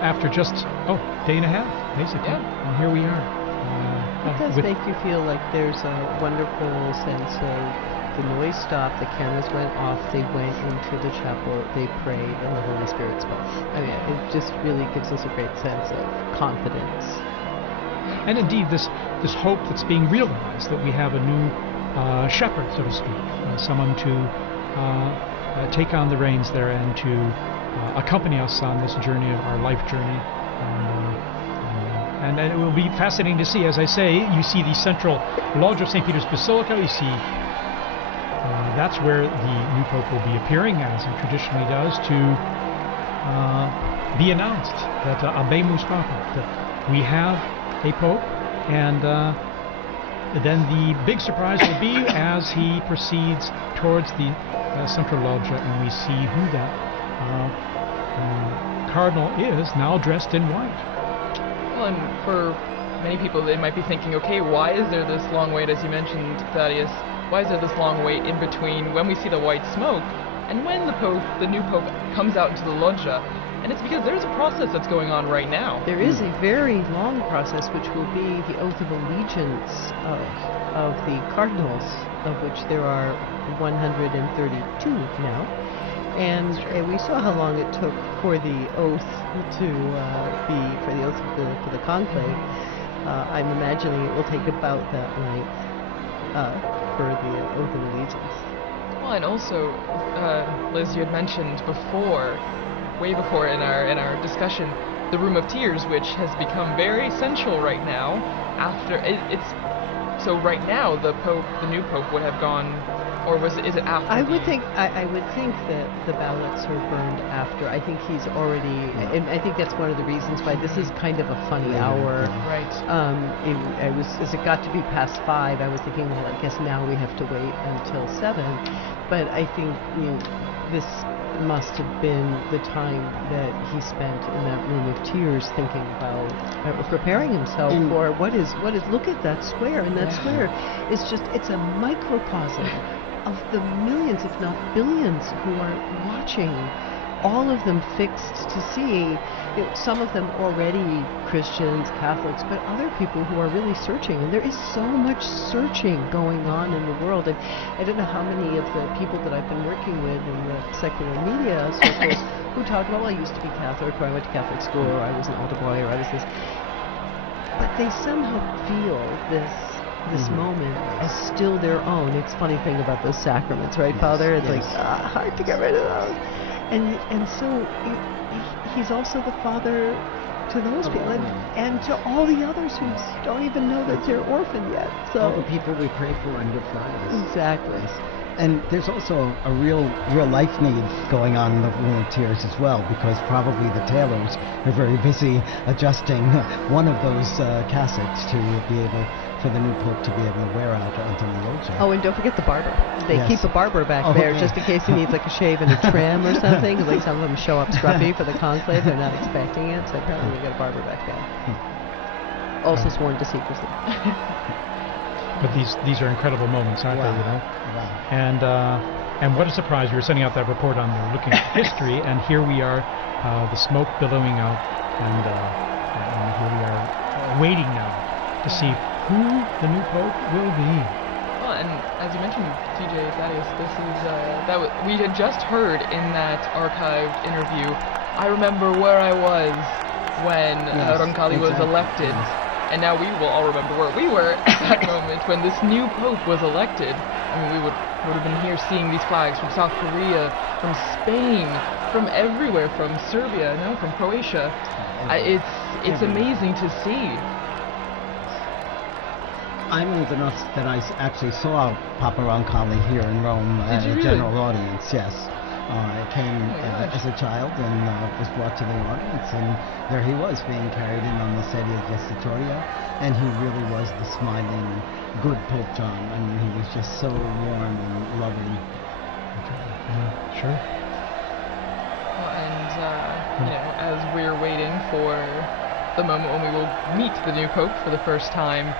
after just, day and a half, basically. Yeah. And here we are. It does make you feel like there's a wonderful sense of the noise stopped, the cameras went off, they went into the chapel, they prayed, and the Holy Spirit spoke. I mean, it just really gives us a great sense of confidence. And indeed, this hope that's being realized, that we have a new shepherd, so to speak, someone to take on the reins there and to accompany us on this journey, of our life journey. And it will be fascinating to see, as I say, you see the central lodge of St. Peter's Basilica, you see that's where the new Pope will be appearing, as he traditionally does, to be announced that Habemus Papa, that we have a Pope, and then the big surprise will be as he proceeds towards the central loggia, and we see who that cardinal is, now dressed in white. Well, and for many people, they might be thinking, okay, why is there this long wait, as you mentioned, Thaddeus? Why is there this long wait in between when we see the white smoke and when the new Pope, comes out into the loggia? And it's because there's a process that's going on right now. There is a very long process, which will be the oath of allegiance of the cardinals, of which there are 132 now. And we saw how long it took for the oath for the conclave. I'm imagining it will take about that length for the oath of allegiance. Well, and also, Liz, you had mentioned way before in our discussion, the Room of Tears, which has become very essential right now. So right now the new Pope would have gone. Or is it after? I would think that the ballots are burned after. I think he's already, and I think that's one of the reasons why this is kind of a funny hour. Right. As it got to be past 5, I was thinking, well, I guess now we have to wait until 7. But I think this must have been the time that he spent in that Room of Tears, thinking about preparing himself for what is. Look at that square, and that square is it's a microcosm of the millions, if not billions, who are watching, all of them fixed to see, some of them already Christians, Catholics, but other people who are really searching. And there is so much searching going on in the world. And I don't know how many of the people that I've been working with in the secular media circles who talk about, well, I used to be Catholic, or I went to Catholic school, or I was an altar boy, or I was this. But they somehow feel this moment as still their own. It's a funny thing about those sacraments, right, Father? It's like hard to get rid of those. And so he's also the father to those people, and to all the others who don't even know that they're orphaned yet. So all the people we pray for on Good Fridays. Exactly. And there's also a real life need going on in the Room of Tears as well, because probably the tailors are very busy adjusting one of those cassocks to be able, for the new Pope to be able to wear out onto the loggia. Oh, and don't forget the barber. They keep a barber back there just in case he needs like a shave and a trim or something. Like some of them show up scruffy for the conclave, they're not expecting it, so apparently we got a barber back there. Also sworn to secrecy. But these are incredible moments, aren't they? You know? Wow. And what a surprise! We were sending out that report on there, looking at history, and here we are, the smoke billowing out, and here we are waiting now to see who the new Pope will be. Well, and as you mentioned, TJ Thaddeus, this is we had just heard in that archived interview. I remember where I was when Roncalli was elected. And now we will all remember where we were at that moment when this new Pope was elected. I mean, we would have been here seeing these flags from South Korea, from Spain, from everywhere, from Serbia, now from Croatia. It's amazing to see. I'm old enough that I actually saw Papa Roncalli here in Rome at a general audience, yes. I came as a child and was brought to the audience, and there he was being carried in on the sedia gestatoria, and he really was the smiling, good Pope John. I mean, he was just so warm and loving. Sure. Well, and as we're waiting for the moment when we will meet the new Pope for the first time,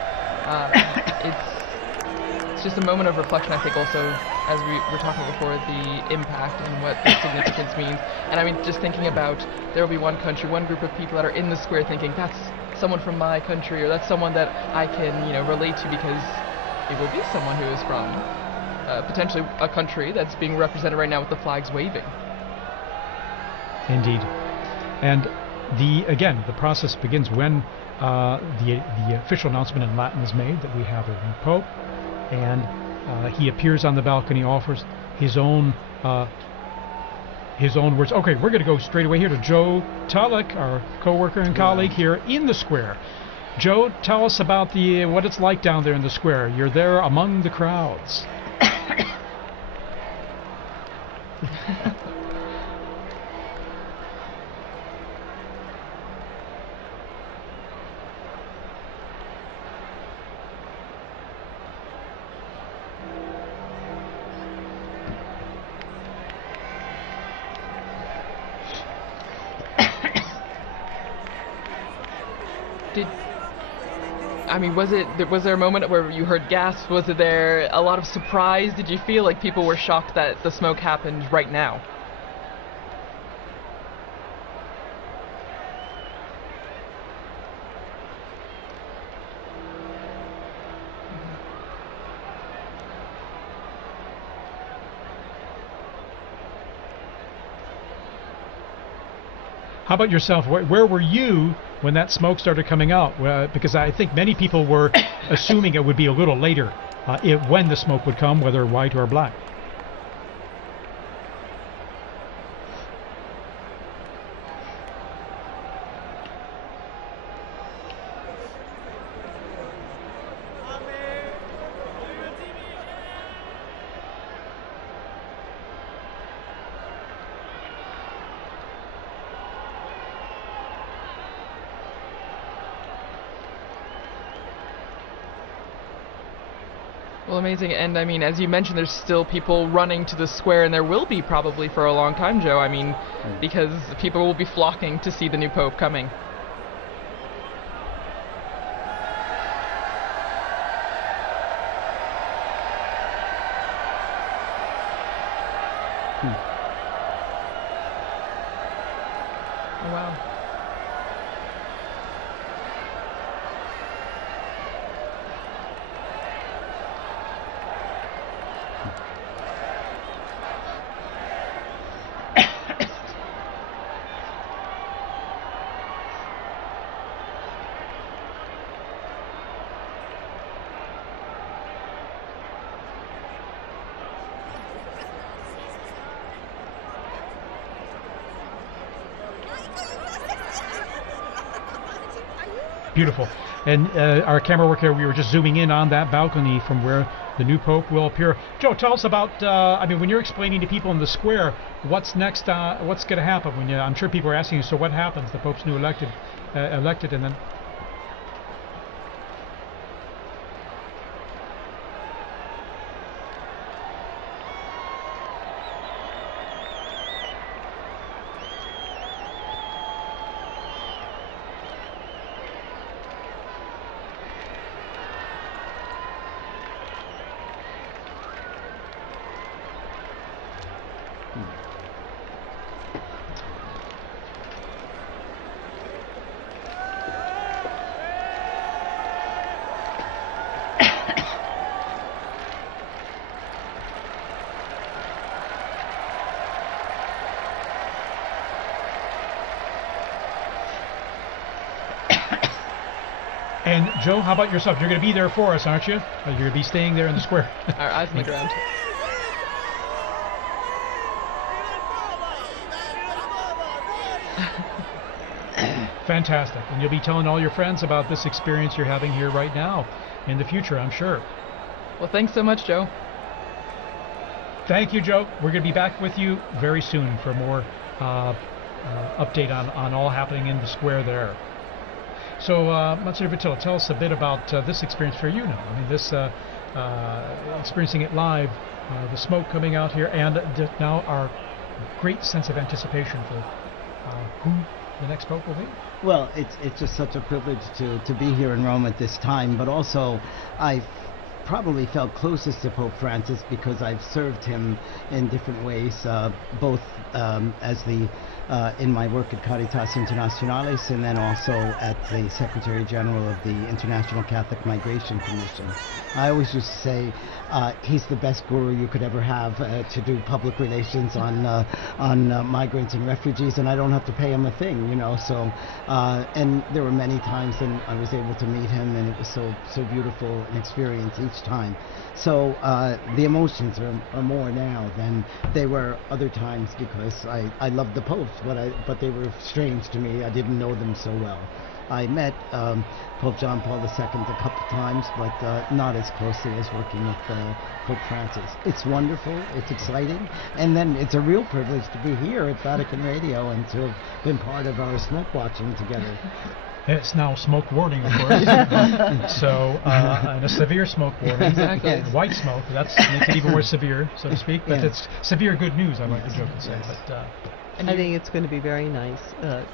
it's just a moment of reflection, I think, also as we were talking before, the impact and what the significance means. And I mean, just thinking about, there will be one country, one group of people that are in the square thinking, that's someone from my country, or that's someone that I can, relate to, because it will be someone who is from potentially a country that's being represented right now with the flags waving. Indeed. And the process begins when the official announcement in Latin is made that we have a new pope, and he appears on the balcony, offers his own words. Okay, we're going to go straight away here to Joe Tulloch, our co-worker and colleague here in the square. Joe, tell us about what it's like down there in the square. You're there among the crowds. Was there a moment where you heard gasps? Was there a lot of surprise? Did you feel like people were shocked that the smoke happened right now? How about yourself? Where were you when that smoke started coming out? Because I think many people were assuming it would be a little later when the smoke would come, whether white or black. Well, amazing. And I mean, as you mentioned, there's still people running to the square, and there will be probably for a long time, Joe. I mean, because people will be flocking to see the new Pope coming. Oh, wow. Beautiful. And our camera work here, we were just zooming in on that balcony from where the new Pope will appear. Joe, tell us about, when you're explaining to people in the square, what's next, what's going to happen? I'm sure people are asking you, so what happens? The Pope's new elected, and then... And Joe, how about yourself? You're going to be there for us, aren't you? You're going to be staying there in the square. Our eyes on the ground. Fantastic. And you'll be telling all your friends about this experience you're having here right now in the future, I'm sure. Well, thanks so much, Joe. Thank you, Joe. We're going to be back with you very soon for more update on all happening in the square there. So, Monsignor Vitilla, tell us a bit about this experience for you now. I mean, this experiencing it live, the smoke coming out here, and now our great sense of anticipation for who the next Pope will be. Well, it's just such a privilege to be here in Rome at this time, but also I've probably felt closest to Pope Francis because I've served him in different ways, both as the in my work at Caritas Internationalis, and then also at the Secretary General of the International Catholic Migration Commission. I always used to say he's the best guru you could ever have to do public relations on migrants and refugees, and I don't have to pay him a thing, you know. So, and there were many times when I was able to meet him, and it was so beautiful an experience each time. So the emotions are more now than they were other times, because I loved the popes, but they were strange to me. I didn't know them so well. I met Pope John Paul II a couple times, but not as closely as working with Pope Francis. It's wonderful, it's exciting, and then it's a real privilege to be here at Vatican Radio and to have been part of our smoke watching together. It's now smoke warning, of course. And a severe smoke warning. Exactly. Yes. White smoke, that makes it even more severe, so to speak. But it's severe good news, I like to joke and say. But, I think it's going to be very nice.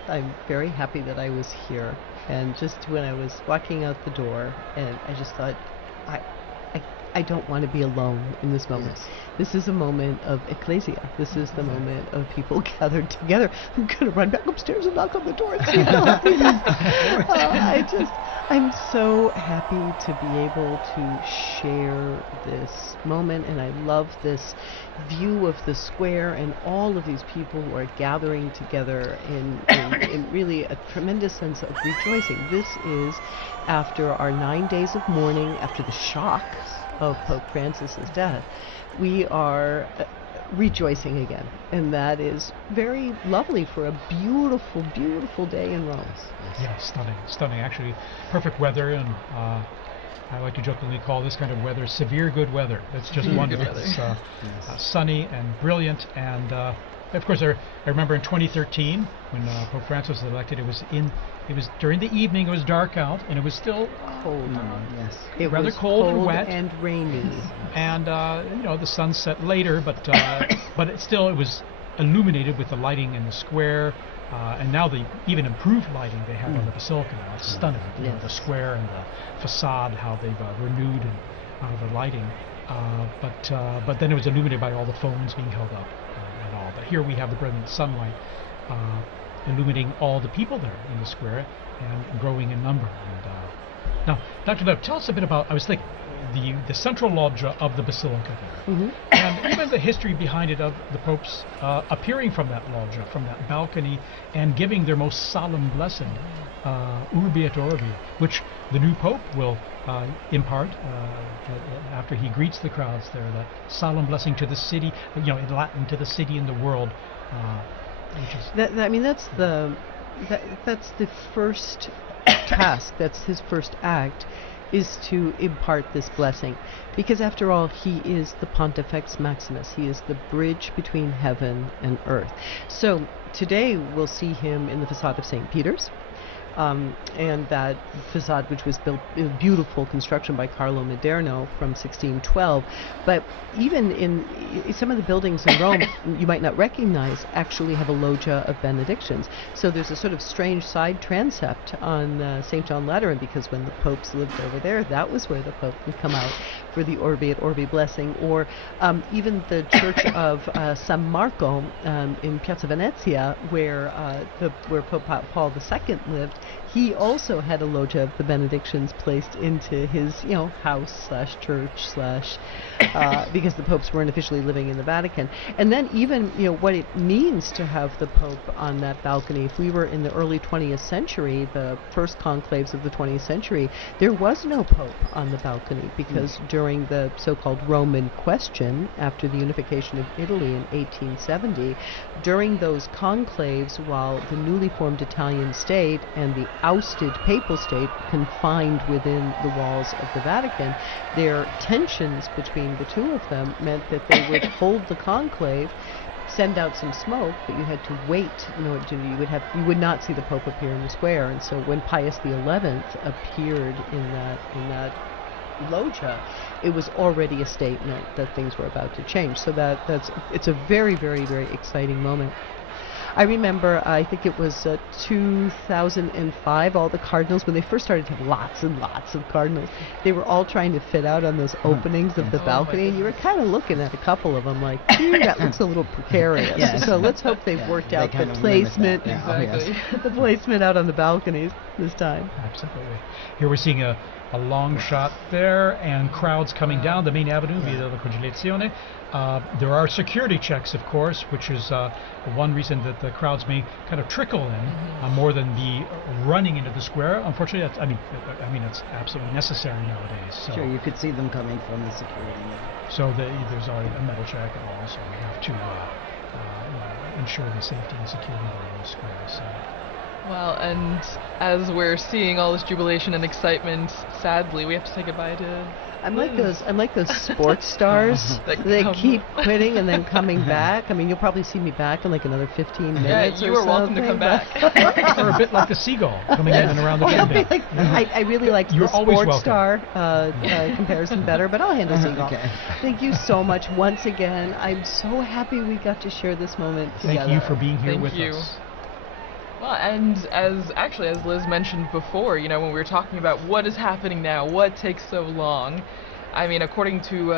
I'm very happy that I was here. And just when I was walking out the door, and I just thought, I don't want to be alone in this moment. Yes. This is a moment of ecclesia. This is the moment of people gathered together. I'm going to run back upstairs and knock on the door and see I'm so happy to be able to share this moment, and I love this view of the square and all of these people who are gathering together in really a tremendous sense of rejoicing. This is after our 9 days of mourning, after the shock of Pope Francis's death. We are rejoicing again, and that is very lovely for a beautiful, beautiful day in Rome. Yeah, stunning. Actually, perfect weather, and I like to jokingly call this kind of weather severe good weather. It's just wonderful. It's sunny and brilliant, and of course, I remember in 2013 when Pope Francis was elected. It was during the evening. It was dark out, and it was still cold. Yes, it rather was cold and wet and rainy. And the sun set later, but it was illuminated with the lighting in the square, and now the even improved lighting they have on the basilica now. It's stunning. You know, the square and the facade, how they've renewed the lighting. But then it was illuminated by all the phones being held up and all. But here we have the brilliant sunlight illuminating all the people there in the square and growing in number. And now, Dr. Lev, tell us a bit about, I was thinking, the central loggia of the basilica there, and even the history behind it of the popes appearing from that loggia, from that balcony, and giving their most solemn blessing, Urbi et Orbi, which the new pope will impart after he greets the crowds there, that solemn blessing to the city, in Latin, to the city and the world. That's the first task. That's his first act, is to impart this blessing, because after all, he is the Pontifex Maximus. He is the bridge between heaven and earth. So today we'll see him in the facade of St. Peter's, and that facade, which was built in beautiful construction by Carlo Maderno from 1612. But even in some of the buildings in Rome, you might not recognize, actually have a loggia of benedictions. So there's a sort of strange side transept on St. John Lateran, because when the popes lived over there, that was where the pope would come out for the Urbi et Orbi blessing. Or even the church of San Marco in Piazza Venezia, where Pope Paul II lived. He also had a loggia of the benedictions placed into his, house / church / because the popes weren't officially living in the Vatican. And then even, what it means to have the pope on that balcony. If we were in the early 20th century, the first conclaves of the 20th century, there was no pope on the balcony, because during the so-called Roman question, after the unification of Italy in 1870, during those conclaves, while the newly formed Italian state and the ousted papal state confined within the walls of the Vatican, their tensions between the two of them meant that they would hold the conclave, send out some smoke, but you had to wait. You would not see the Pope appear in the square. And so when Pius XI appeared in that loggia, it was already a statement that things were about to change. So it's a very, very, very exciting moment. I remember, I think it was 2005, all the cardinals, when they first started to have lots and lots of cardinals, they were all trying to fit out on those openings of the balcony, and you were kind of looking at a couple of them like, that looks a little precarious. Yes. So let's hope they've worked out the placement, the placement out on the balconies this time. Absolutely. Here we're seeing a long shot there, and crowds coming down the main avenue via la Conciliazione. There are security checks, of course, which is one reason that the crowds may kind of trickle in more than be running into the square. Unfortunately, that's, I mean, it's absolutely necessary nowadays. So sure, you could see them coming from the security. So there's already a metal check and all, so we have to ensure the safety and security in the square. So. Well, and as we're seeing all this jubilation and excitement, sadly, we have to say goodbye to I'm like those sports stars that keep quitting and then coming back. I mean, you'll probably see me back in like another 15 minutes. Yeah, you are welcome to come back. Or a bit like the seagull coming in and around the chimney. I really liked the sports star comparison better, but I'll handle seagull. Okay. Thank you so much once again. I'm so happy we got to share this moment together. Thank you for being here with us. Well, and as Liz mentioned before, when we were talking about what is happening now, what takes so long, I mean, according to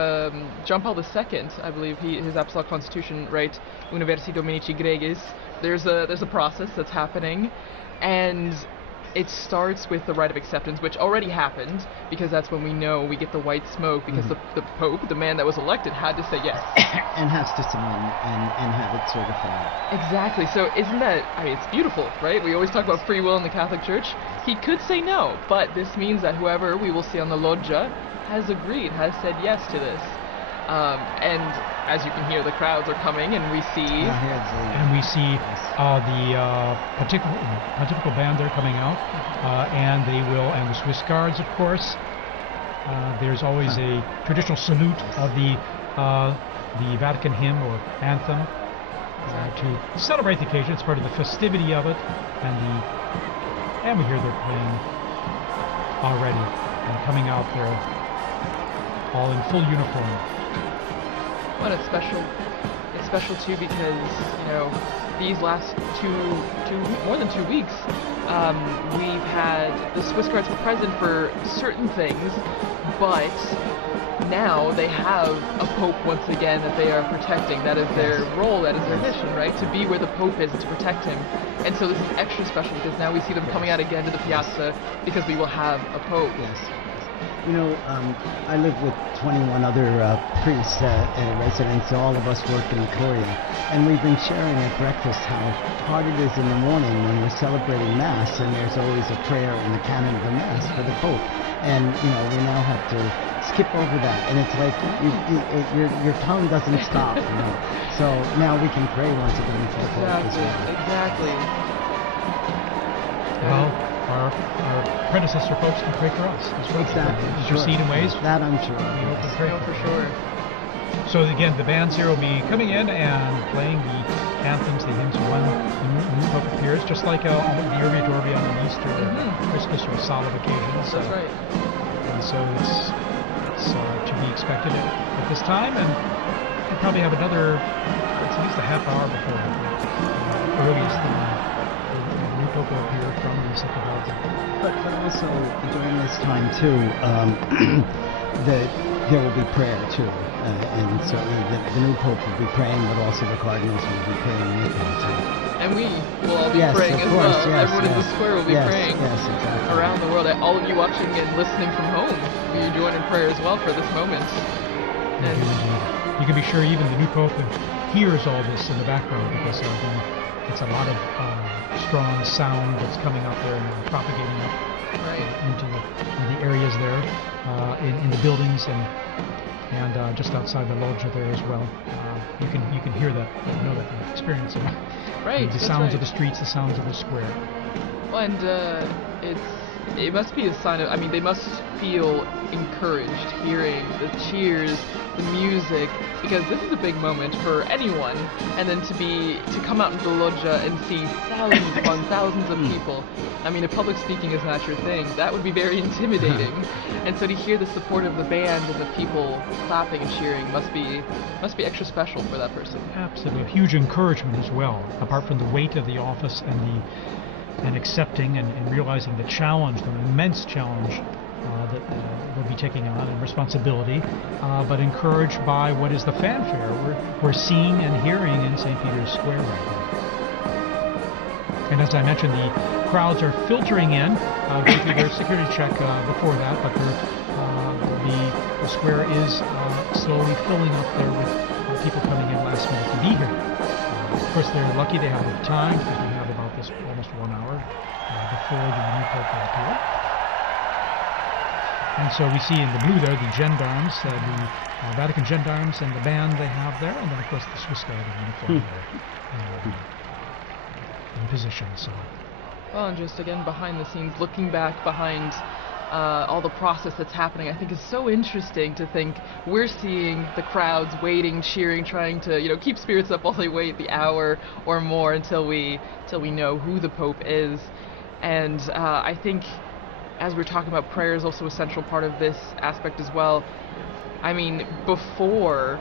John Paul II, I believe his Apostolic Constitution, right, Universi Dominici Gregis, there's a process that's happening, and it starts with the rite of acceptance, which already happened, because that's when we know we get the white smoke, because the Pope, the man that was elected, had to say yes. And has to sign and have it certified. Exactly. So isn't that, I mean, it's beautiful, right? We always talk about free will in the Catholic Church. He could say no, but this means that whoever we will see on the loggia has agreed, has said yes to this. And as you can hear, the crowds are coming, and we see the pontifical band there coming out, and the Swiss Guards, of course. There's always a traditional salute of the Vatican hymn or anthem to celebrate the occasion. It's part of the festivity of it, and we hear they're playing already and coming out there all in full uniform. Well, it's special too because these last more than 2 weeks, we've had the Swiss Guards were present for certain things, but now they have a Pope once again that they are protecting. That is their role, that is their mission, right? To be where the Pope is and to protect him. And so this is extra special because now we see them coming out again to the piazza because we will have a Pope. Yes. I live with 21 other priests in residence. All of us work in the Curia, and we've been sharing at breakfast how hard it is in the morning when we're celebrating Mass, and there's always a prayer in the canon of the Mass for the Pope. And we now have to skip over that, and it's like your tongue doesn't stop. So now we can pray once again for the Pope as well. Exactly. Well, our predecessor popes can pray for us as well. Exactly. Intercede in ways. That I'm sure. We hope and pray for sure. So again, the bands here will be coming in and playing the anthems, the hymns when the new Pope appears, just like the Urbi et Orbi on an Easter, Christmas, or solemn occasions. That's right. And so it's to be expected at this time, and we'll probably have another, it's at least a half hour before the earliest the new Pope will appear from the Sacred Altar. But also during this time too, there will be prayer too, and certainly the new Pope will be praying, but also the cardinals will be praying with him too. And we will all be praying as well. Everyone in the square will be praying around the world. All of you watching and listening from home, will you join in prayer as well for this moment? And you can be sure even the new Pope hears all this in the background, because it's a lot of strong sound that's coming up there and propagating up into the areas there, in the buildings and just outside the loggia there as well. You can hear that, know that, and experience it. Right. The sounds of the streets, the sounds of the square. Well, and it must be a sign of, I mean, they must feel encouraged hearing the cheers, the music, because this is a big moment for anyone, and then to come out into the loggia and see thousands upon thousands of people. I mean, if public speaking is not your thing, that would be very intimidating. And so to hear the support of the band and the people clapping and cheering must be extra special for that person. Absolutely, huge encouragement as well. Apart from the weight of the office and accepting and realizing the challenge, the immense challenge that we'll be taking on and responsibility, but encouraged by what is the fanfare we're seeing and hearing in St. Peter's Square right now. And as I mentioned, the crowds are filtering in, going through their security check before that, but the square is slowly filling up there with people coming in last minute to be here. Of course, they're lucky they have enough time, because we have about this almost 1 hour before the new Pope will appear. And so we see in the blue there the gendarmes, the Vatican gendarmes and the band they have there, and then of course the Swiss Guard in uniform there in position. So. Well, and just again behind the scenes, looking back behind all the process that's happening, I think is so interesting to think we're seeing the crowds waiting, cheering, trying to keep spirits up while they wait the hour or more until we know who the Pope is. And I think, as we're talking about, prayer is also a central part of this aspect as well. I mean, before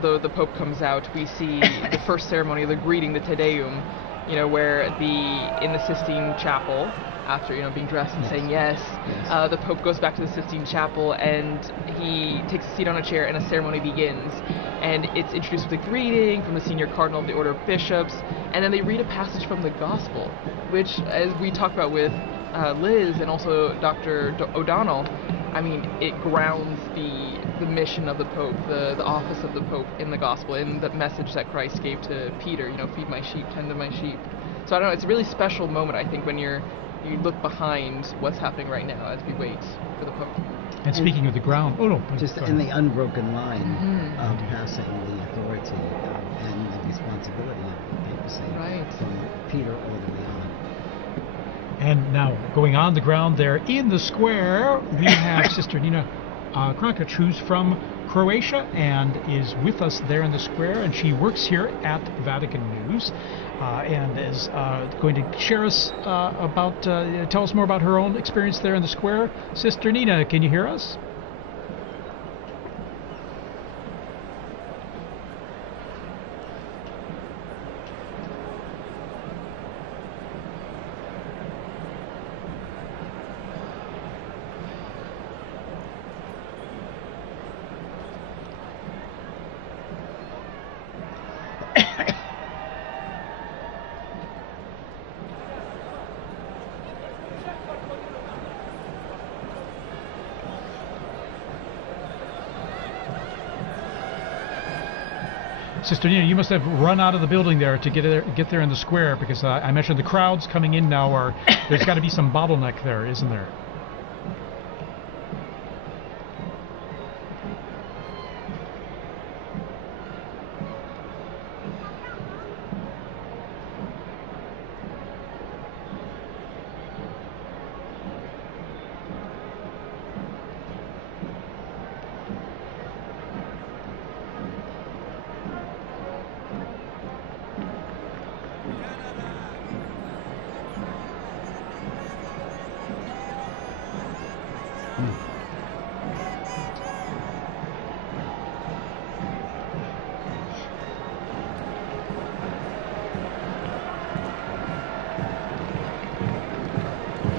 the Pope comes out, we see the first ceremony, the greeting, the Te Deum, where in the Sistine Chapel, after being dressed and saying yes, the Pope goes back to the Sistine Chapel and he takes a seat on a chair and a ceremony begins. And it's introduced with a greeting from the senior cardinal of the Order of Bishops, and then they read a passage from the Gospel, which, as we talked about with Liz and also Dr. O'Donnell, I mean, it grounds the mission of the Pope, the office of the Pope in the Gospel, in the message that Christ gave to Peter, feed my sheep, tend to my sheep. So I don't know, it's a really special moment, I think, when you look behind what's happening right now as we wait for the Pope. And speaking of the ground, just in the unbroken line of passing the authority and the responsibility of the papacy from Peter all the way on. And now, going on the ground there in the square, we have Sister Nina Krankic, who's from Croatia and is with us there in the square, and she works here at Vatican News and is going to share us tell us more about her own experience there in the square. Sister Nina, can you hear us? Sister Nina, you must have run out of the building there to get there in the square, because I mentioned the crowds coming in now there's got to be some bottleneck there, isn't there?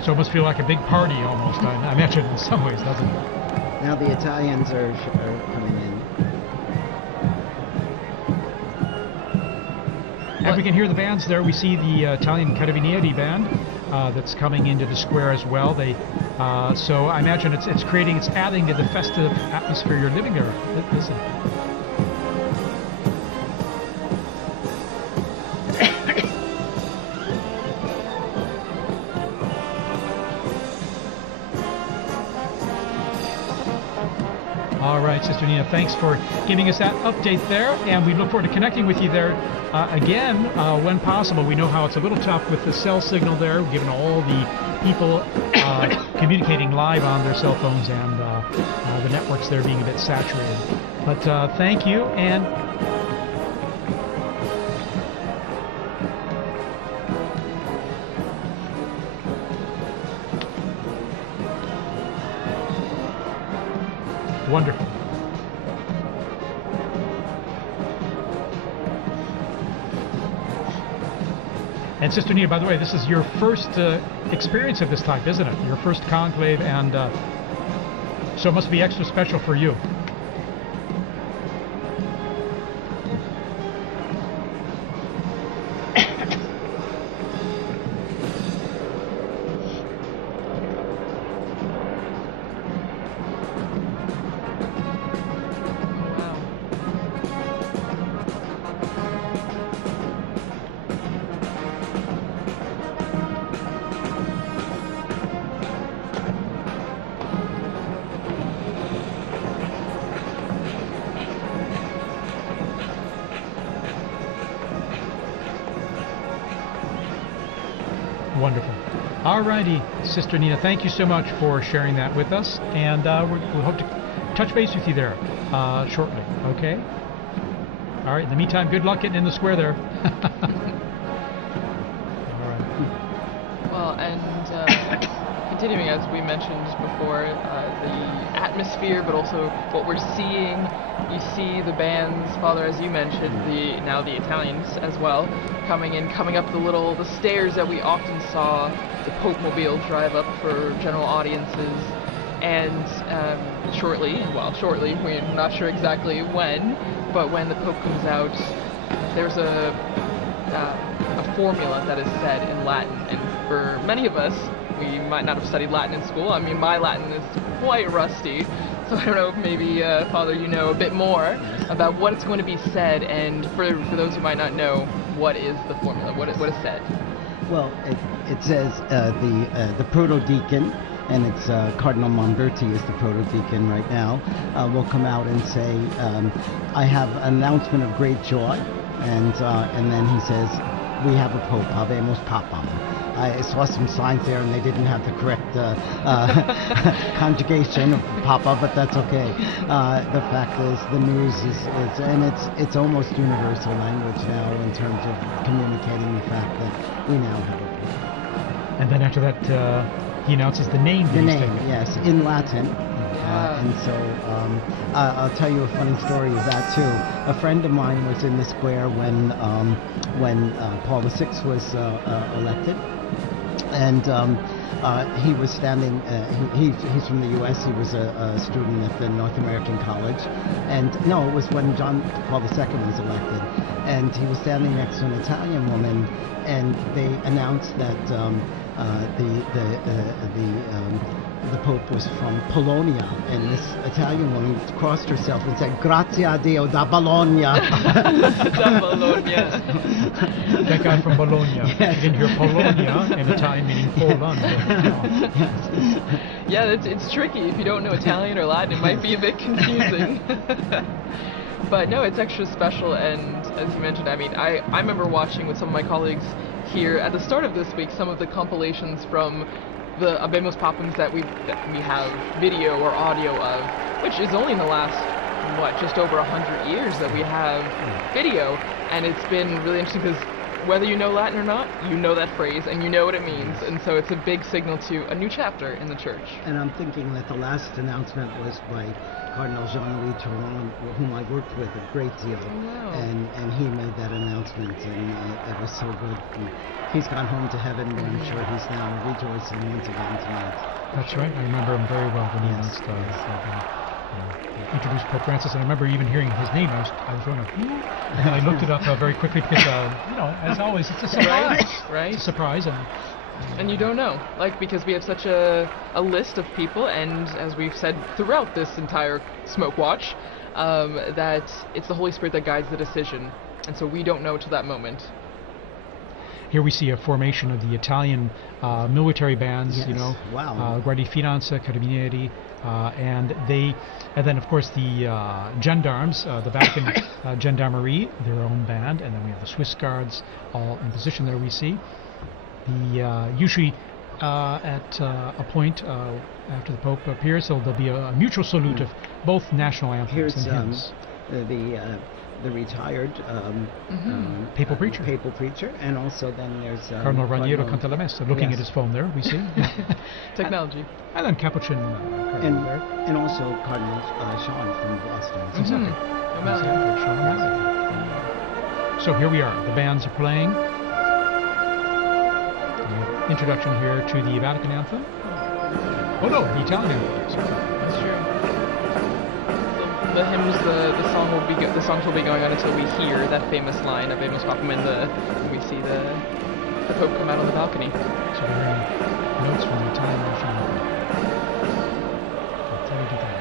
So it must feel like a big party almost, I imagine, in some ways, doesn't it? Now the Italians are coming in. And we can hear the bands there. We see the Italian Carabinieri band that's coming into the square as well. So I imagine it's adding to the festive atmosphere you're living there. Listen. All right, Sister Nina, thanks for giving us that update there, and we look forward to connecting with you there again when possible. We know how it's a little tough with the cell signal there, given all the people communicating live on their cell phones and the networks there being a bit saturated. But thank you, and wonderful. And Sister Nina, by the way, this is your first experience of this type, isn't it? Your first conclave, and so it must be extra special for you. Wonderful. All righty, Sister Nina, thank you so much for sharing that with us, and we hope to touch base with you there shortly, okay? All right, in the meantime, good luck getting in the square there. All right. Well, and continuing, as we mentioned before, the atmosphere, but also what we're seeing. You see the bands, Father, as you mentioned, now the Italians as well, coming up the stairs that we often saw the Pope Mobile drive up for general audiences. And shortly, we're not sure exactly when, but when the Pope comes out, there's a formula that is said in Latin, and for many of us, we might not have studied Latin in school. I mean, my Latin is quite rusty, so I don't know if maybe, Father, you know a bit more about what is going to be said, and for those who might not know, what is the formula? What is said? Well, it says the proto-deacon, and it's Cardinal Monberti is the proto-deacon right now, will come out and say, I have an announcement of great joy, and then he says, we have a Pope, Habemus Papam. I saw some signs there and they didn't have the correct conjugation of Papa, but that's okay. The fact is, the news is and it's almost universal language now in terms of communicating the fact that we now have a Pope. And then after that, he announces the name. The name, yes, in Latin. And so I'll tell you a funny story of that too. A friend of mine was in the square when Paul VI was elected, and he was standing. He's from the U.S. He was a student at the North American College, and no, it was when John Paul II was elected, and he was standing next to an Italian woman, and they announced that the Pope was from Polonia, and this Italian woman crossed herself and said, "Grazie a Dio da Bologna." Da Bologna. That guy from Bologna. Yes. You didn't hear Polonia in Italian meaning Poland. Yeah, it's tricky. If you don't know Italian or Latin, it might be a bit confusing. But no, it's extra special, and as you mentioned, I mean, I remember watching with some of my colleagues here at the start of this week some of the compilations from the Habemus Papams that we have video or audio of, which is only in the last, just over 100 years that we have video, and it's been really interesting because whether you know Latin or not, you know that phrase and you know what it means, and so it's a big signal to a new chapter in the church. And I'm thinking that the last announcement was by Cardinal Jean-Louis Touron, whom I worked with a great deal, and he made that announcement, and it was so good. And he's gone home to heaven, but I'm sure he's now rejoicing once again tonight. That's right. I remember him very well when he introduced Pope Francis, and I remember even hearing his name. I was going, and then I looked it up very quickly because, as always, it's a surprise. Right. It's a surprise, and you don't know, because we have such a list of people, and as we've said throughout this entire Smoke Watch, that it's the Holy Spirit that guides the decision, and so we don't know to that moment. Here we see a formation of the Italian military bands, Yes. you know, Wow. Guardia di Finanza, Carabinieri, and then of course the gendarmes, the Vatican Gendarmerie, their own band, and then we have the Swiss Guards all in position there. We see the usually at a point after the Pope appears, so there'll be a mutual salute of both national anthems Here's and hymns. the retired Papal preacher. papal preacher, and also then there's Cardinal Raniero canta la messa, looking Yes. at his phone there, we see. Technology. And then Capuchin Cardinal there. and also Cardinal Sean from Boston. Exactly. O'Malley. Exactly, Sean O'Malley. So here we are. The bands are playing. We have introduction here to the Vatican anthem. Oh no, the Italian anthem. Sorry. That's true. The hymns, the songs will be going on until we hear that famous line, Habemus Papam, when we see the Pope come out on the balcony. So we're hearing notes from the Italian national anthem. Fratelli d'Italia.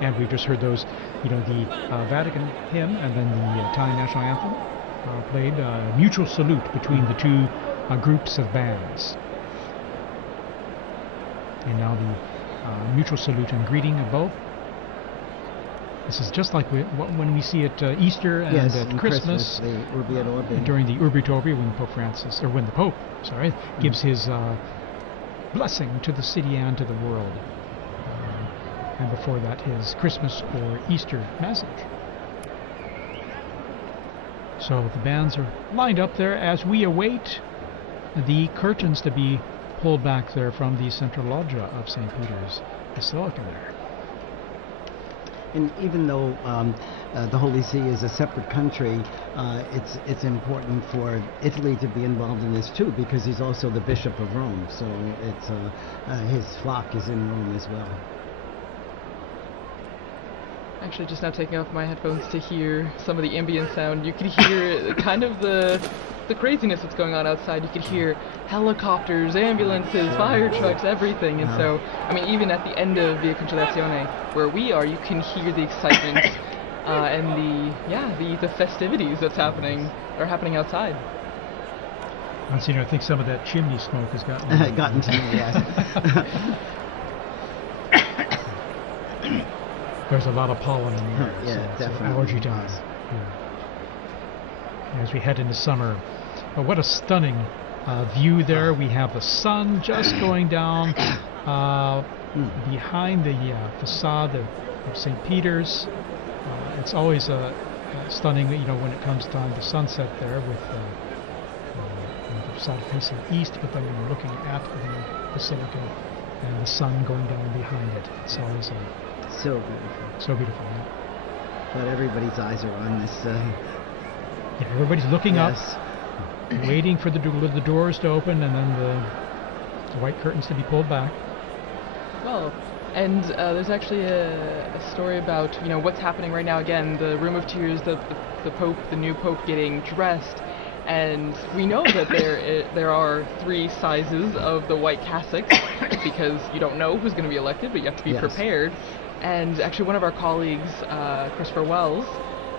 And we've just heard those, you know, the Vatican hymn and then the Italian national anthem played. Mutual salute between the two groups of bands. And now the mutual salute and greeting of both. This is just like when we see at Easter and Yes, at and Christmas, the Urbi et Orbi. during the Urbi et Orbi, when when the Pope, gives his blessing to the city and to the world. And before that, his Christmas or Easter message. So the bands are lined up there as we await the curtains to be pulled back there from the central loggia of St. Peter's Basilica there. And even though the Holy See is a separate country, it's important for Italy to be involved in this too, because he's also the Bishop of Rome. So it's his flock is in Rome as well. Actually, just now taking off my headphones to hear some of the ambient sound, you could hear kind of the craziness that's going on outside. You could hear helicopters, ambulances, fire trucks, everything. And so, I mean, even at the end of Via Concellazione, where we are, you can hear the excitement and the festivities that's happening outside. Monsignor, I think some of that chimney smoke has gotten to me, yes. There's a lot of pollen in the air, Yeah, so definitely. allergy time. Yes. Yeah. As we head into summer, but what a stunning view there. We have the sun just going down behind the facade of St. Peter's. It's always stunning, you know, when it comes time to sunset there with the facade facing east, but then when you're looking at the basilica and the sun going down behind it, it's always So beautiful. so beautiful. Yeah? But everybody's eyes are on this. Yeah, everybody's looking Yes. up, waiting for the doors to open and then the white curtains to be pulled back. Well, and there's actually a story about, you know, what's happening right now. Again, the Room of Tears, the Pope, the new Pope getting dressed, and we know that there are 3 sizes of the white cassocks because you don't know who's going to be elected, but you have to be Yes. prepared. And actually one of our colleagues, Christopher Wells,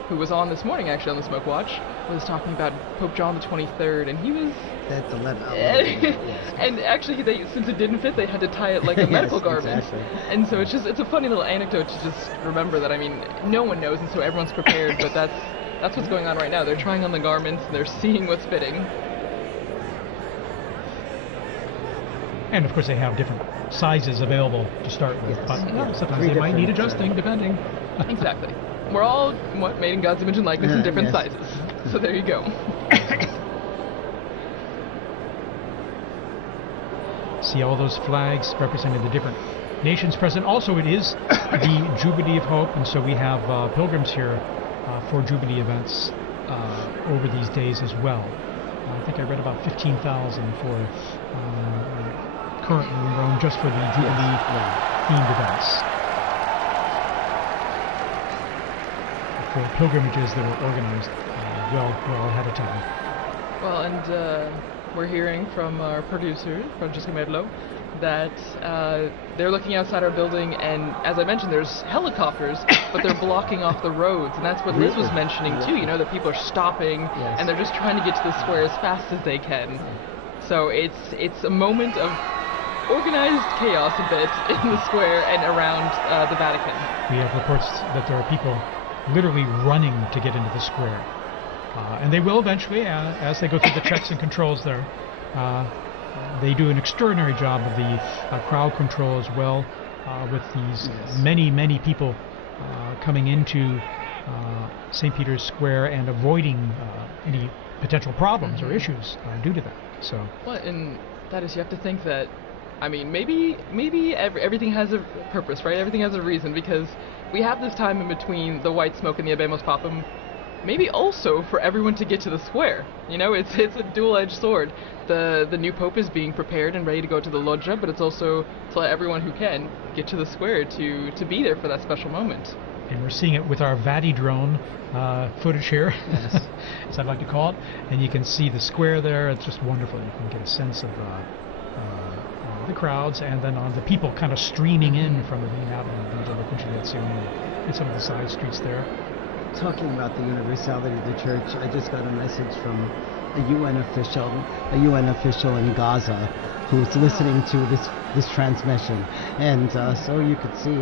who was on this morning actually on the Smoke Watch, was talking about Pope John the 23rd, and he was... That's 11. And actually, since it didn't fit, they had to tie it like a medical garment. Exactly. And so it's a funny little anecdote to just remember that, I mean, no one knows, and so everyone's prepared, but that's what's going on right now. They're trying on the garments, and they're seeing what's fitting. And of course they have different sizes available to start with, but sometimes they might need adjusting depending. Exactly. We're all made in God's image and likeness in different sizes. So there you go. See all those flags representing the different nations present. Also, it is the Jubilee of Hope, and so we have pilgrims here for Jubilee events over these days as well. I think I read about 15,000 for currently in Rome just for the Jubilee themed events. For pilgrimages that were organized well ahead of time. Well, and we're hearing from our producer, Francesca Merlo, that they're looking outside our building, and as I mentioned, there's helicopters, but they're blocking off the roads, and that's what Liz was mentioning too, you know, that people are stopping, and they're just trying to get to the square as fast as they can. So it's a moment of organized chaos a bit in the square and around the Vatican. We have reports that there are people literally running to get into the square. And they will eventually, as they go through the checks and controls there. They do an extraordinary job of the crowd control as well, with these many people coming into St. Peter's Square and avoiding any potential problems or issues due to that. So. Well, and that is, you have to think that, I mean, maybe everything has a purpose, right? Everything has a reason, because we have this time in between the white smoke and the Habemus Papam, maybe also for everyone to get to the square. You know, it's a dual-edged sword. The new pope is being prepared and ready to go to the loggia, but it's also to let everyone who can get to the square to be there for that special moment. And we're seeing it with our Vati drone footage here, as I'd like to call it. And you can see the square there. It's just wonderful. You can get a sense of the crowds, and then on the people kind of streaming in from the main avenue della Conciliazione and some of the side streets there. Talking about the universality of the church, I just got a message from a UN official in Gaza who's listening to this transmission, and so you could see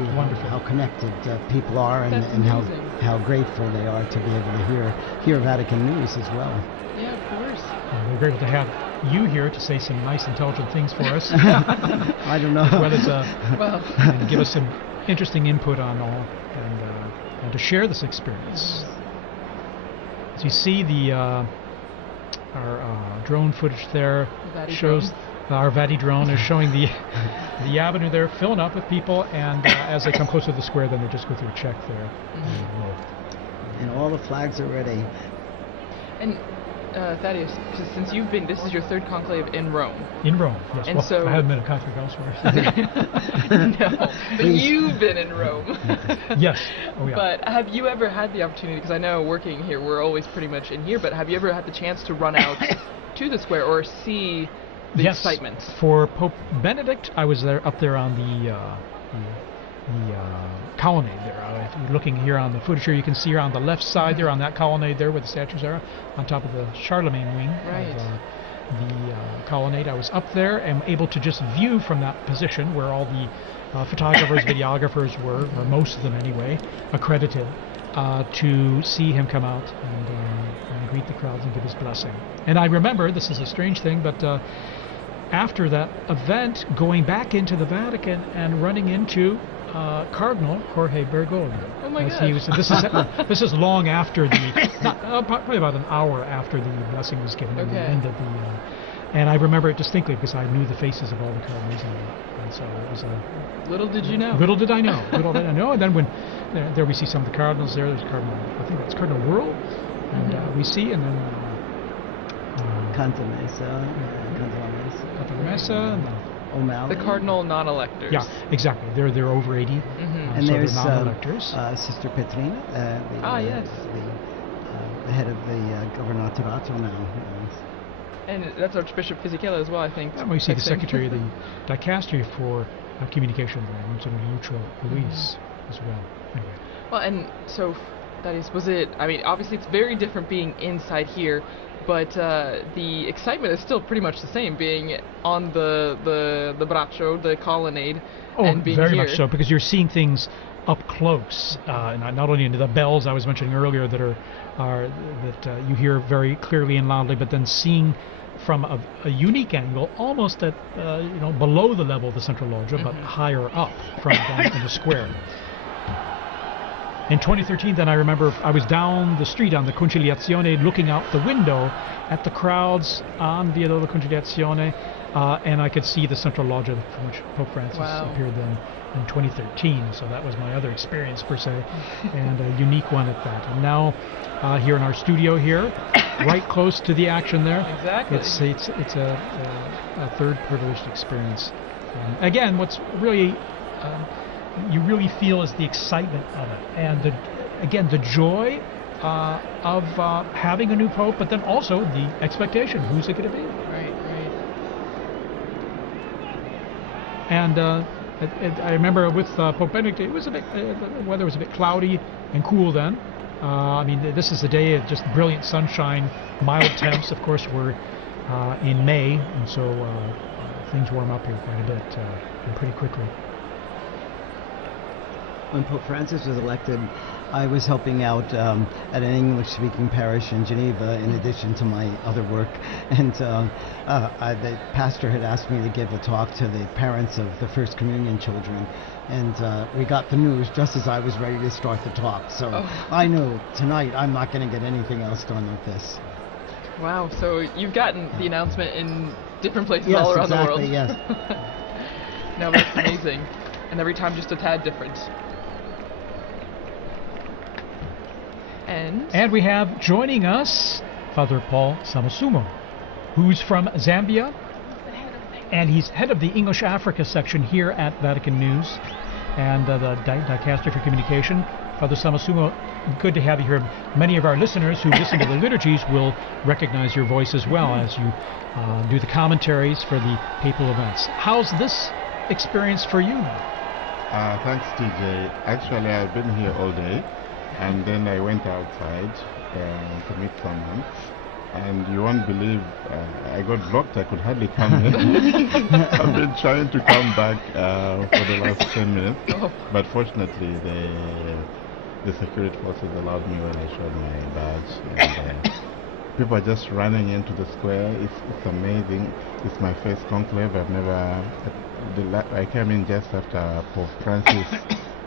how connected people are, and how grateful they are to be able to hear Vatican news as well. Yeah, of course. We're grateful to have you here to say some nice, intelligent things for us. I don't know. As well as and give us some interesting input on all, and to share this experience. As you see, our drone footage there shows our Vati drone is showing the avenue there filling up with people, and as they come closer to the square, then they just go through a check there. And all the flags are ready. And Thaddeus, since you've been, this is your third conclave in Rome. In Rome, yes. And well, so I haven't been a conclave elsewhere. No, but you've been in Rome. Yes. Oh, yeah. But have you ever had the opportunity, because I know working here, we're always pretty much in here, but have you ever had the chance to run out to the square or see the excitement? For Pope Benedict, I was up there on the colonnade there. If you're looking here on the footage here, you can see here on the left side there on that colonnade there where the statues are, on top of the Charlemagne wing of the colonnade. I was up there and able to just view from that position where all the photographers, videographers were, or most of them anyway, accredited, to see him come out and greet the crowds and give his blessing. And I remember, this is a strange thing, but after that event, going back into the Vatican and running into Cardinal Jorge Bergoglio. Oh my gosh. This is long after probably about an hour after the blessing was given and the end of the. And I remember it distinctly because I knew the faces of all the cardinals, and so it was a. Little did you know. Little did I know. Little did I know. And then when there we see some of the cardinals there. There's Cardinal, I think that's Cardinal Wuerl, and we see, and then. Cantamessa, and then O'Malley. The cardinal non-electors. Yeah, exactly. They're over 80, and so there's they're non-electors. Sister Petrina, the head of the Governatorato now. And that's Archbishop Fisichella as well, I think. And we see the Secretary of the Dicastery for Communication, Monsignor Lucio Luis. as well. Anyway. Well, and so that is, was it? I mean, obviously it's very different being inside here, but the excitement is still pretty much the same, being on the braccio, the colonnade, and being very here. much so, because you're seeing things up close, and not only into the bells I was mentioning earlier that you hear very clearly and loudly, but then seeing from a unique angle, almost at below the level of the central loggia, but higher up from down in the square. In 2013, then I remember I was down the street on the Conciliazione looking out the window at the crowds on Via della Conciliazione, and I could see the central loggia from which Pope Francis appeared then in 2013. So that was my other experience, per se, and a unique one at that. And now here in our studio here, right close to the action there. Exactly. It's a third privileged experience. Again, what's really you really feel is the excitement of it, and the joy of having a new pope, but then also the expectation: who's it going to be? Right. And I remember with Pope Benedict, it was a bit the weather was a bit cloudy and cool then. I mean, this is a day of just brilliant sunshine, mild temps. Of course, we're in May, and so things warm up here quite a bit and pretty quickly. When Pope Francis was elected, I was helping out at an English-speaking parish in Geneva, in addition to my other work. And the pastor had asked me to give a talk to the parents of the First Communion children. And we got the news just as I was ready to start the talk. So I knew tonight I'm not going to get anything else done with this. Wow, so you've gotten the announcement in different places all around the world. Yes, No, that's amazing. And every time just a tad different. And we have joining us Father Paul Samasumo, who's from Zambia, and he's head of the English Africa section here at Vatican News and the Dicastery for Communication. Father Samasumo, good to have you here. Many of our listeners who listen to the liturgies will recognize your voice as well as you do the commentaries for the papal events. How's this experience for you now? Thanks, TJ. Actually, I've been here all day. And then I went outside to meet someone, and you won't believe I got blocked. I could hardly come in. I've been trying to come back for the last 10 minutes, but fortunately the security forces allowed me when I showed my badge. And people are just running into the square. It's amazing. It's my first conclave. I came in just after Pope Francis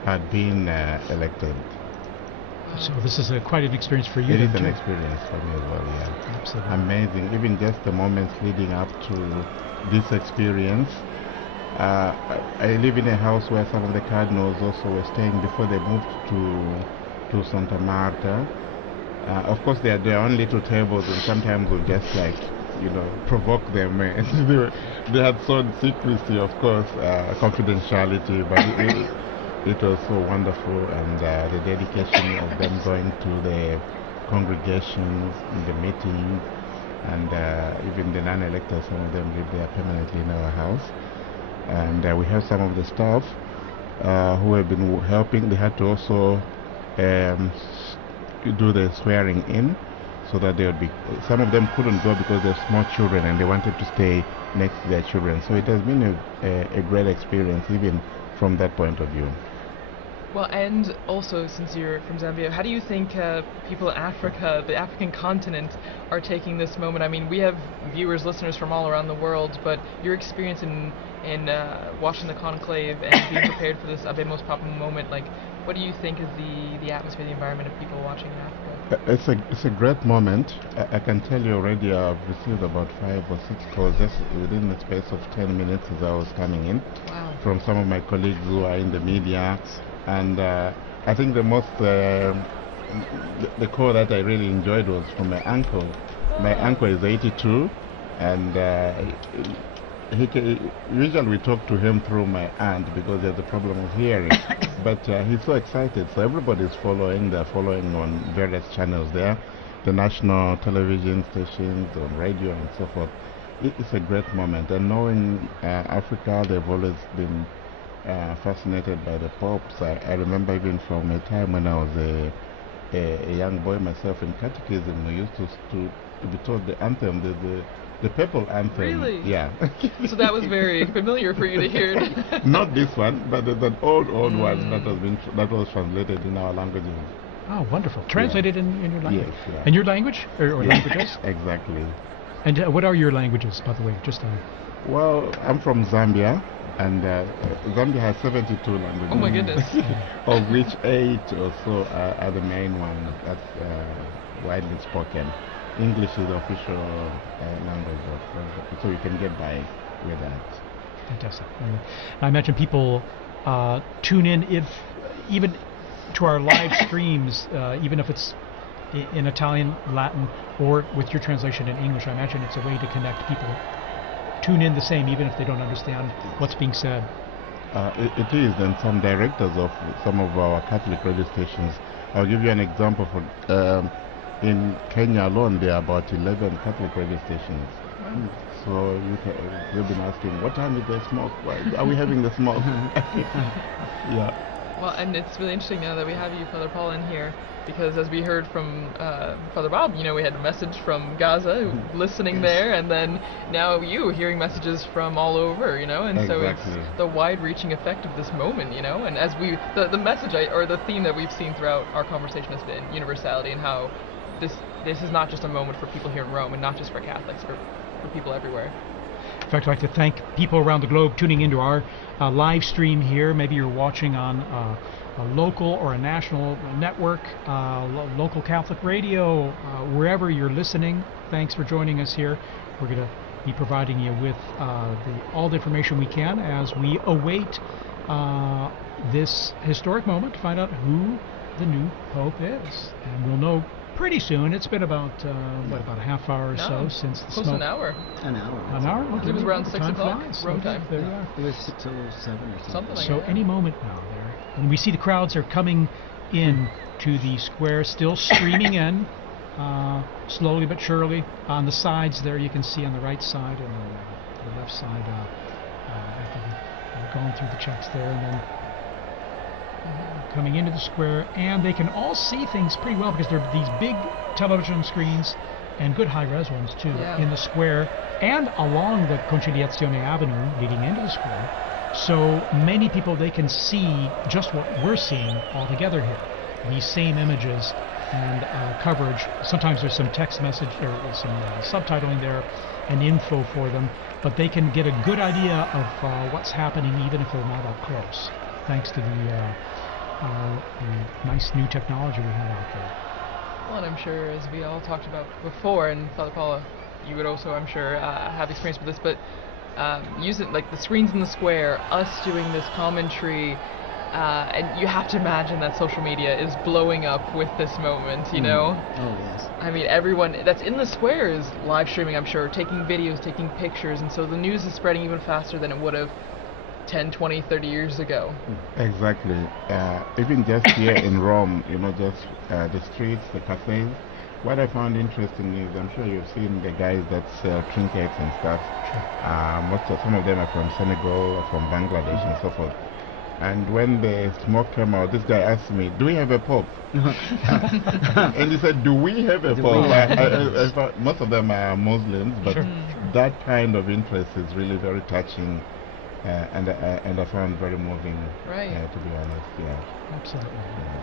had been elected. So this is quite an experience for you. It is an experience for me as well, yeah. Absolutely. Amazing. Even just the moments leading up to this experience. I live in a house where some of the cardinals also were staying before they moved to Santa Marta. Of course, they are their own little tables, and sometimes we'll just provoke them. They had shown secrecy, of course, confidentiality, but it was so wonderful, and the dedication of them going to the congregations, the meetings, and even the non-electors, some of them live there permanently in our house. And we have some of the staff who have been helping. They had to also do the swearing in, so that they would be. Some of them couldn't go because they're small children, and they wanted to stay next to their children. So it has been a great experience, even from that point of view. Well, and also, since you're from Zambia, how do you think people in Africa, the African continent, are taking this moment? I mean, we have viewers, listeners from all around the world, but your experience in watching the conclave and being prepared for this Abemos Papam moment, like, what do you think is the atmosphere, the environment of people watching in Africa? It's a great moment. I can tell you already I've received about 5 or 6 calls just within the space of 10 minutes as I was coming in. Wow. From some of my colleagues who are in the media. And I think the most, the call that I really enjoyed was from my uncle. My uncle is 82, and usually we talk to him through my aunt because there's a problem of hearing. But he's so excited, so everybody's following. They're following on various channels there, the national television stations, on radio, and so forth. It's a great moment, and knowing Africa, they've always been fascinated by the popes. I remember even from a time when I was a young boy myself in catechism, we used to be taught the anthem, the papal anthem. Really? Yeah. So that was very familiar for you to hear. Not this one, but there's an old one that was translated in our languages. Oh, wonderful. Translated in your language? Yes. Yeah. And your language? Or languages? Exactly. And what are your languages, by the way? Well, I'm from Zambia, and Zambia has 72 languages. Oh my goodness. Of which 8 or so are the main ones that's widely spoken. English is the official language, so you can get by with that. Fantastic. I imagine people tune in even to our live streams, even if it's in Italian, Latin, or with your translation in English. I imagine it's a way to connect people. Tune in the same, even if they don't understand what's being said. It is, and some directors of some of our Catholic radio stations. I'll give you an example. In Kenya alone, there are about 11 Catholic radio stations. Wow. So they've been asking, what time is the smoke? Why are we having the smoke? Yeah. Well, and it's really interesting now that we have you, Father Paul, in here, because as we heard from Father Bob, we had a message from Gaza, listening there, and then now you hearing messages from all over, and exactly. So it's the wide-reaching effect of this moment, and as the message or the theme that we've seen throughout our conversation has been universality, and how this is not just a moment for people here in Rome, and not just for Catholics, for people everywhere. In fact, I'd like to thank people around the globe tuning into our live stream here. Maybe you're watching on a local or a national network, local Catholic radio, wherever you're listening. Thanks for joining us here. We're going to be providing you with all the information we can as we await this historic moment to find out who the new Pope is. And we'll know pretty soon. It's been about about a half hour or so since the close smoke. An hour. An hour. An hour? Okay. It was around 6 o'clock Rome time. There you are. It was 6:07 or something. Like so that. Any moment now there. And we see the crowds are coming in to the square, still streaming in, slowly but surely. On the sides there, you can see on the right side and the left side, going through the checks there, and then coming into the square, and they can all see things pretty well because there are these big television screens and good high-res ones too in the square and along the Conciliazione Avenue leading into the square. So many people, they can see just what we're seeing all together here. These same images and coverage. Sometimes there's some text message or some subtitling there and info for them, but they can get a good idea of what's happening even if they're not up close, thanks to the nice new technology we have out there. Well, and I'm sure, as we all talked about before, and Father Paula, you would also, I'm sure, have experience with this, but using like the screens in the square, us doing this commentary, and you have to imagine that social media is blowing up with this moment, Oh, yes. I mean, everyone that's in the square is live streaming, I'm sure, taking videos, taking pictures, and so the news is spreading even faster than it would have 10, 20, 30 years ago. Exactly. Even just here in Rome, just the streets, the cafes. What I found interesting is, I'm sure you've seen the guys that sell trinkets and stuff. Some of them are from Senegal or from Bangladesh and so forth. And when the smoke came out, this guy asked me, "Do we have a pope?" And he said, "Do we have a pope?" I thought most of them are Muslims, but that kind of interest is really very touching. And I found very moving, to be honest. Yeah, absolutely.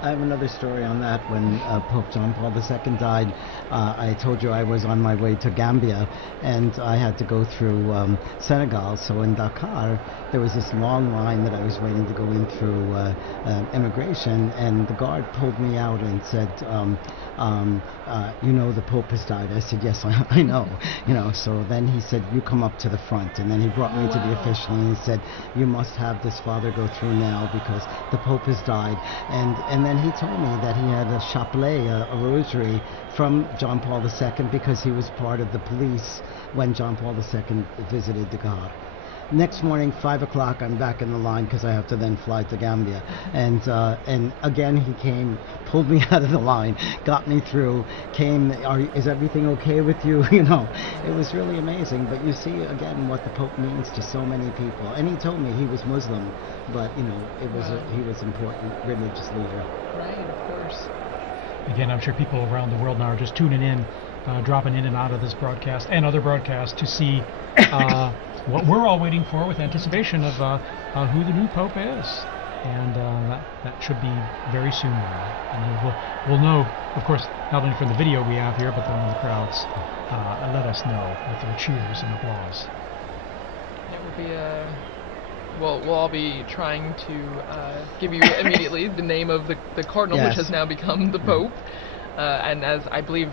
I have another story on that. When Pope John Paul II died, I told you I was on my way to Gambia, and I had to go through Senegal. So in Dakar, there was this long line that I was waiting to go in through immigration, and the guard pulled me out and said, the Pope has died. I said, yes, I know. So then he said, you come up to the front, and then he brought me to the official, and he said, you must have this father go through now because the Pope has died. And then he told me that he had a chapelet, a rosary from John Paul II because he was part of the police when John Paul II visited Dakar. next morning, 5 o'clock, I'm back in the line because I have to then fly to Gambia. And again, he came, pulled me out of the line, got me through, came, is everything okay with you? You know, it was really amazing. But you see, again, what the Pope means to so many people. And he told me he was Muslim, but, you know, it was he was an important religious leader. Right, of course. Again, I'm sure people around the world now are just tuning in, dropping in and out of this broadcast and other broadcasts to see what we're all waiting for with anticipation of who the new Pope is. And that should be very soon now. And we'll know, of course, not only from the video we have here, but then the crowds let us know with their cheers and applause. It will be we'll all be trying to give you immediately the name of the cardinal, Yes. which has now become the Pope. And as I believe,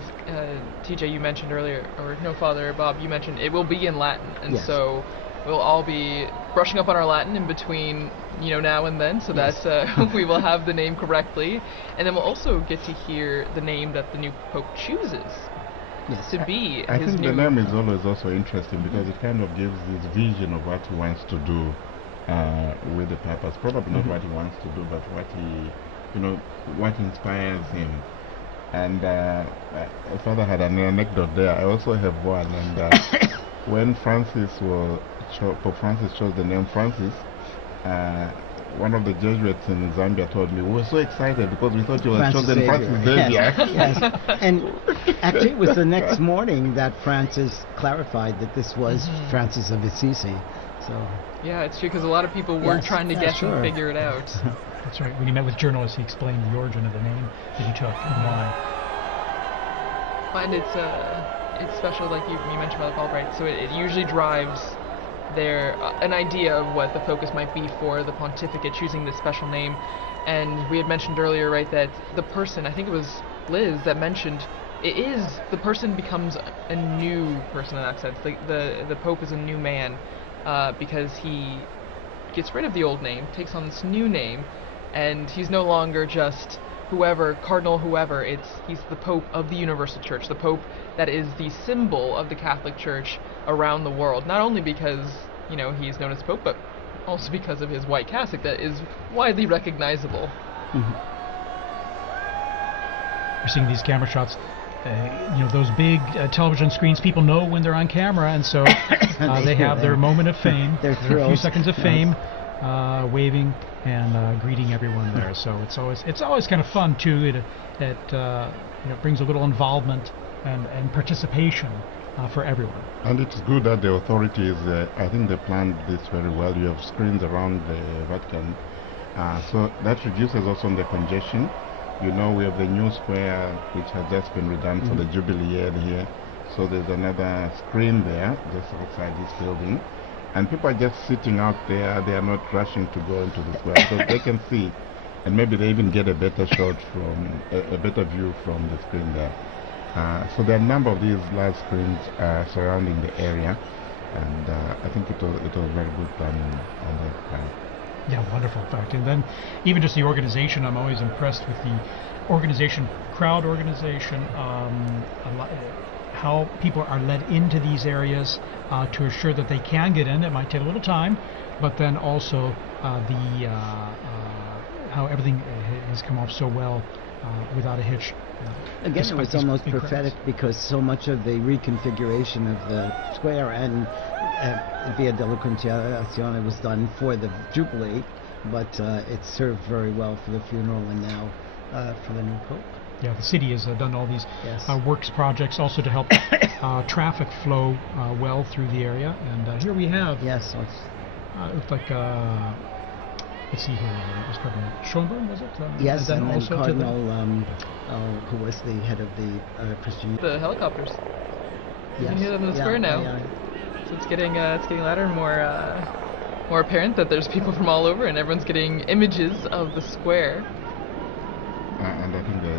TJ, you mentioned earlier, or no, Father Bob, you mentioned, it will be in Latin. And Yes. so we'll all be brushing up on our Latin in between, now and then, so Yes. that we will have the name correctly. And then we'll also get to hear the name that the new Pope chooses Yes. to be I his think new... the name is always also interesting because it kind of gives this vision of what he wants to do with the purpose. Probably not what he wants to do, but what what inspires him. And Father had an anecdote there. I also have one. And when Pope Francis chose the name Francis, one of the Jesuits in Zambia told me, we were so excited because we thought you were chosen Francis Xavier. Yes. And actually, it was the next morning that Francis clarified that this was Francis of Assisi. So Yeah, it's true, because a lot of people were Yes, trying to yeah, guess sure. and figure it out. That's right. When he met with journalists, he explained the origin of the name that he took and why. And it's special, like you mentioned about the Pope, right? So it usually drives their an idea of what the focus might be for the pontificate, choosing this special name. And we had mentioned earlier, right, that the person, I think it was Liz that mentioned, the person becomes a new person in that sense. The Pope is a new man because he gets rid of the old name, takes on this new name, and he's no longer just cardinal whoever. He's the Pope of the Universal Church, the Pope that is the symbol of the Catholic Church around the world. Not only because he's known as Pope, but also because of his white cassock that is widely recognizable. We're seeing these camera shots. Those big television screens, people know when they're on camera, and so they have their moment of fame, They're their thrilled. few seconds of fame, waving and greeting everyone there. So it's always kind of fun too. It brings a little involvement and participation for everyone. And it's good that the authorities, I think they planned this very well. You have screens around the Vatican, so that reduces also the congestion. We have the new square which has just been redone for the Jubilee year here. So there's another screen there just outside this building. And people are just sitting out there. They are not rushing to go into the square because they can see. And maybe they even get a better shot from, a better view from the screen there. So there are a number of these large screens surrounding the area. And I think it was very good planning on that part. Yeah, wonderful, in fact. And then even just the organization, I'm always impressed with the organization, crowd organization, how people are led into these areas to assure that they can get in. It might take a little time, but then also how everything has come off so well without a hitch. Again, it was almost prophetic because so much of the reconfiguration of the square and Via della Conciliazione was done for the Jubilee, but it served very well for the funeral and now for the new Pope. Yeah, the city has done all these Yes. works projects also to help traffic flow well through the area. And here we have, Yes, so it looked like, let's see here, it was Cardinal Schönbrunn, was it? yes, and then also Cardinal, who was the head of the Christian. The helicopters. Yes. You can hear them in the square now. Yeah. So it's getting louder and more apparent that there's people from all over, and everyone's getting images of the square. And I think the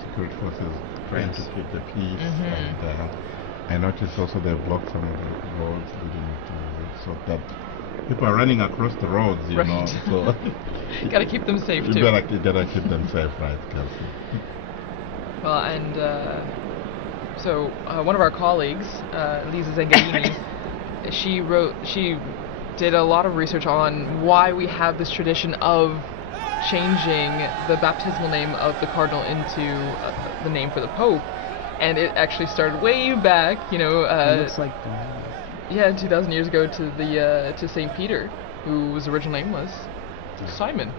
security forces trying Yes. to keep the peace. Mhm. And I noticed also they blocked some of the roads leading to so that people are running across the roads, Right. So Gotta keep them safe you too. gotta keep them safe, right, Kelsey? Well, and so one of our colleagues, Lisa Zengarini, she did a lot of research on why we have this tradition of changing the baptismal name of the cardinal into the name for the Pope, and it actually started way back, It looks like 2,000 years ago to Saint Peter, whose original name was Simon,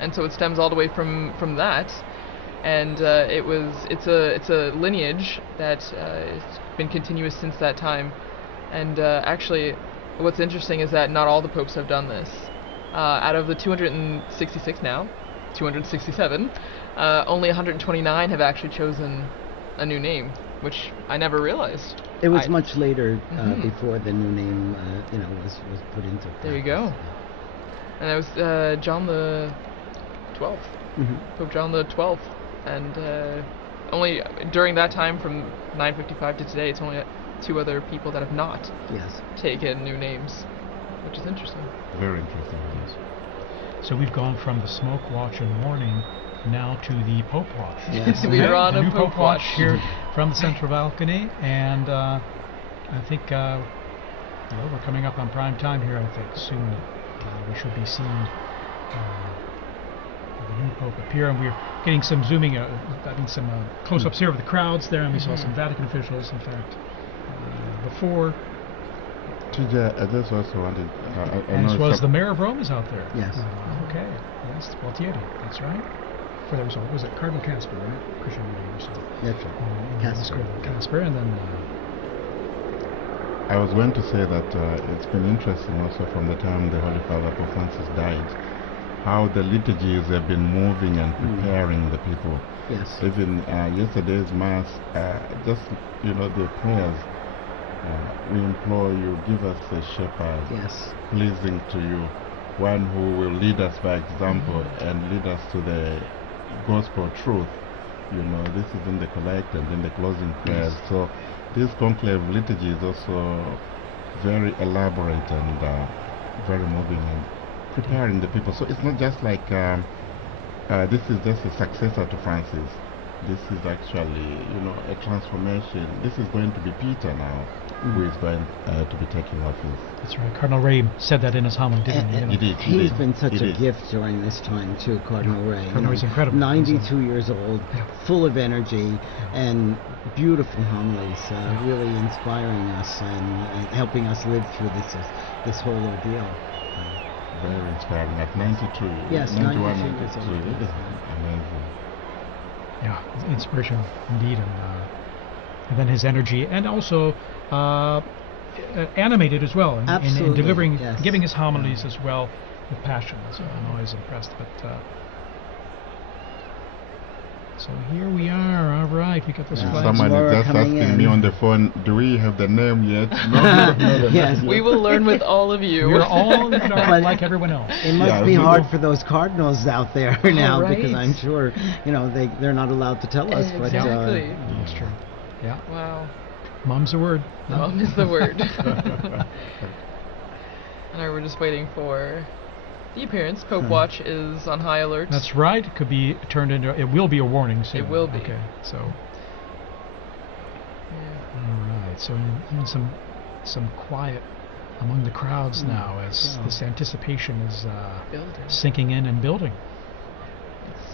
and so it stems all the way from that, and it's a lineage that has been continuous since that time, and actually, what's interesting is that not all the popes have done this. Out of the 266 now, 267, only 129 have actually chosen a new name, which I never realized. it was much later before the new name, was put into practice. There you go. And that was John the 12th, Pope John the 12th, and only during that time, from 955 to today, it's only 2 other people that have not taken new names, which is interesting. Very interesting. Yes. So we've gone from the smoke watch and mourning now to the Pope watch. Yes. We are on the a new Pope watch watch here from the central balcony, and I think we're coming up on prime time here. I think soon we should be seeing the new Pope appear, and we're getting some zooming, some close-ups here of the crowds there, and we saw some Vatican officials, in fact, before. TJ, I just also wanted... and as well as the mayor of Rome is out there. Yes. Okay. Yes, Gualtieri, that's right. For the result, was it Cardinal Casper, right? Christian Meeting or so. That's right. Casper. Casper, and then... I was going to say that it's been interesting also from the time the Holy Father Pope Francis died, how the liturgies have been moving and preparing the people. Yes. Even yesterday's Mass, just, the prayers, we implore you, give us a shepherd pleasing to you, one who will lead us by example and lead us to the gospel truth. This is in the collect and in the closing prayers. So this conclave liturgy is also very elaborate and very moving and preparing the people. So it's not just like this is just a successor to Francis. This is actually, a transformation. This is going to be Peter now, who is going to be taking office. That's right. Cardinal Ray said that in his homily, didn't he? He did. He's been such a gift during this time too, Cardinal Ray. Cardinal Ray's incredible. 92 years old, full of energy and beautiful homilies, really inspiring us and helping us live through this whole ordeal. Very inspiring. At 92. Yes, 91 years old. Amazing. Yeah, inspirational indeed, and then his energy, and also animated as well in delivering, giving his homilies as well with passion. So I'm always impressed. But so here we are. All right, we got this flag. Someone is just asking me on the phone, do we have the name yet? No. Yes. We will learn with all of you. We're all like everyone else. It must be hard for those cardinals out there now, right. because I'm sure they're not allowed to tell us. Exactly. But that's true. Yeah. Wow. Mom's the word. Mom is the word. And we're just waiting for the appearance. Pope Watch is on high alert. That's right. It could be turned into. It will be a warning soon. It will be. Okay. So. Yeah. All right. So in some quiet among the crowds now, as this anticipation is sinking in and building.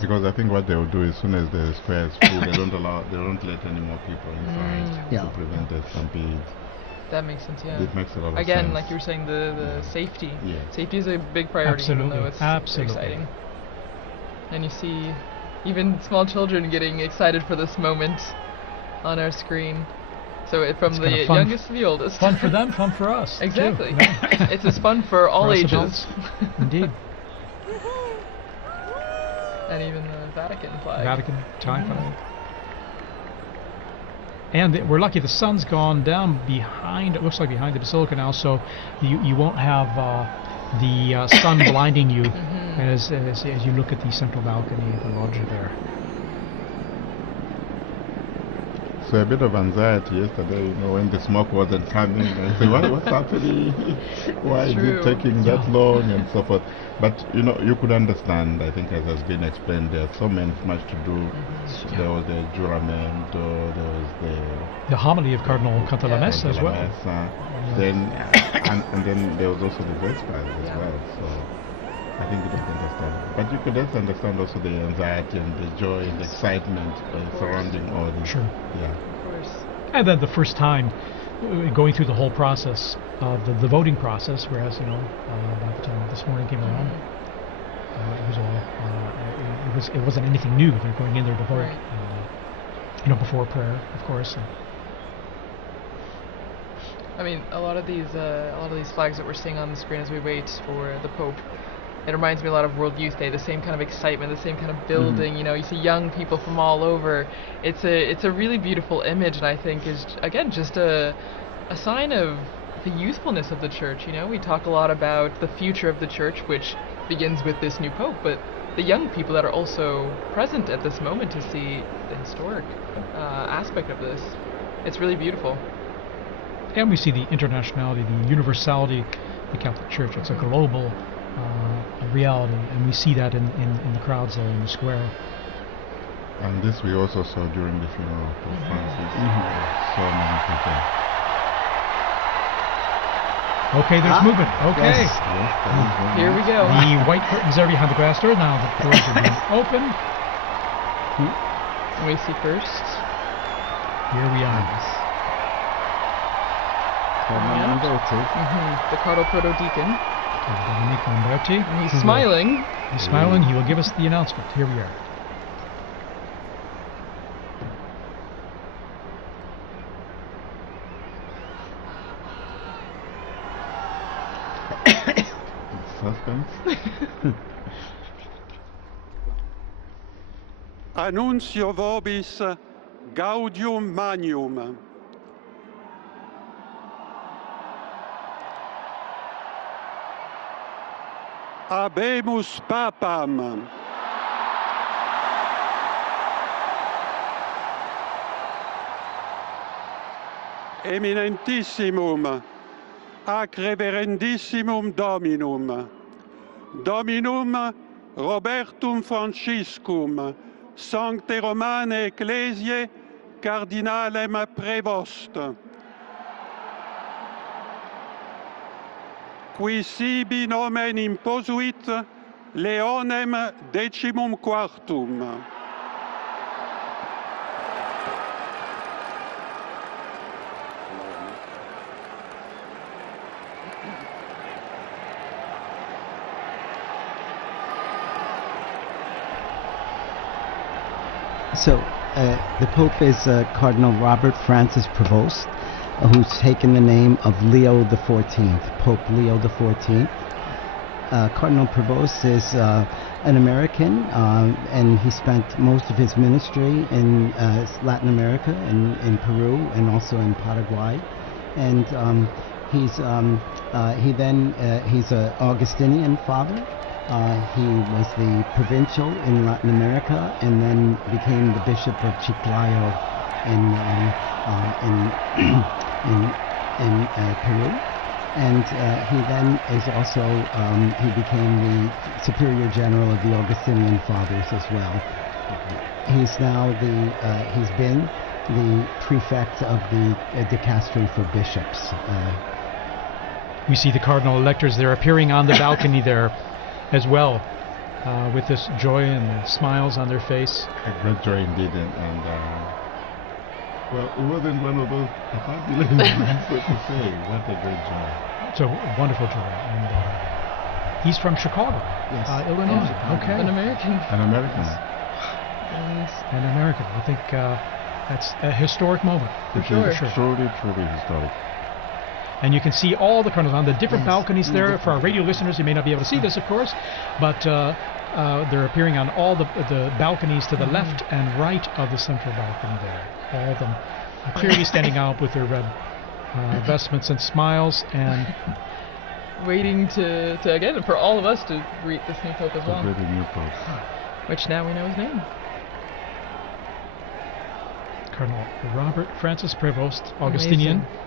Because I think what they will do as soon as the square is full, they don't let any more people inside to prevent the stampede. That makes sense, yeah. It makes a lot of sense. Again, like you were saying, the safety. Yeah. Safety is a big priority, even though it's exciting. And you see even small children getting excited for this moment on our screen. So from the youngest to the oldest. Fun for them, fun for us. Exactly. It's as fun for all ages. Indeed. And even the Vatican flag. Vatican flag. And we're lucky the sun's gone down behind, it looks like behind the Basilica now, so you won't have the sun blinding you as you look at the central balcony of the loggia there. So a bit of anxiety yesterday, when the smoke wasn't coming, and say, what's happening? Why is it taking that long, and so forth. But you know, you could understand. I think, as has been explained, there's so much to do. There was the juramento, there was the homily of Cardinal Cantalamessa as well. Then and then there was also the Vespers as well. So I think you don't understand. But you could also understand also the anxiety and the joy and the excitement surrounding all this. Sure. Yeah. Of course. And then the first time going through the whole process of the voting process, whereas by the time this morning came around, it was all it wasn't anything new. They're going in there to vote, right. Before prayer, of course. I mean, a lot of these flags that we're seeing on the screen as we wait for the Pope, it reminds me a lot of World Youth Day. The same kind of excitement, the same kind of building. You see young people from all over. It's a really beautiful image, and I think is again just a sign of the youthfulness of the Church. We talk a lot about the future of the Church, which begins with this new Pope, but the young people that are also present at this moment to see the historic aspect of this. It's really beautiful. And we see the internationality, the universality of the Catholic Church. It's a global reality, and we see that in the crowds there in the square. And this we also saw during the funeral of Pope Francis. So many people. Okay, there's movement. Okay. Yes, Here we go. The white curtains are behind the glass door. Now the doors are being open. We see first. Here we are. The Cardinal Proto-Deacon. Dominic Lamberti. And he's smiling. He's smiling. He will give us the announcement. Here we are. Suspense. Annuncio vobis gaudium magnum. Habemus papam. Eminentissimum, ac reverendissimum Dominum, Dominum Robertum Franciscum, Sancte Romane Ecclesiae, Cardinalem Prevost, qui sibi nomen imposuit Leonem XIV. So the Pope is Cardinal Robert Francis Prevost, who's taken the name of Leo XIV, Pope Leo XIV. Cardinal Prevost is an American, and he spent most of his ministry in Latin America, in Peru, and also in Paraguay. And he's an Augustinian father. He was the provincial in Latin America, and then became the Bishop of Chiclayo in Peru. And he then is also, he became the Superior General of the Augustinian Fathers as well. He's now he's been the prefect of the dicastery for bishops. We see the cardinal electors there appearing on the balcony there as well, with this joy and the smiles on their face. A great joy indeed, and well, it wasn't one of those, I can't believe it's what to say. What a great joy. It's a wonderful joy. And he's from Chicago, Illinois. Okay. An American. An American. An American. I think that's a historic moment. For sure. Truly, truly historic. And you can see all the cardinals on the different balconies there. For our radio listeners, you may not be able to see this, of course, but they're appearing on all the balconies to the left and right of the central balcony there. All of them clearly standing out with their red vestments and smiles, and waiting to again for all of us to greet this new Pope as well. The new Pope. Which now we know his name. Cardinal Robert Francis Prevost, Augustinian. Amazing.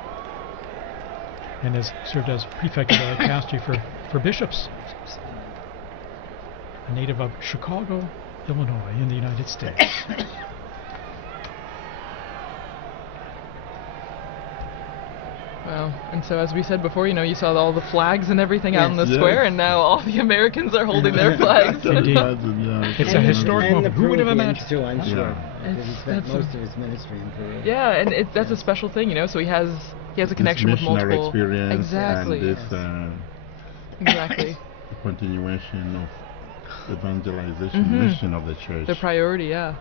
And has served as prefect of the dicastery for bishops. a native of Chicago, Illinois, in the United States. Wow. And so, as we said before, you saw all the flags and everything out in the square, and now all the Americans are holding their flags. Indeed. It's a historic moment. Who would have Peruvians imagined? too, I'm sure. It's- Because he spent that's a- most of his ministry in Peru. Yeah, and that's a special thing, So he has a connection with missionary multiple. experience Exactly. and this Exactly. continuation of evangelization mission of the church. The priority, yeah.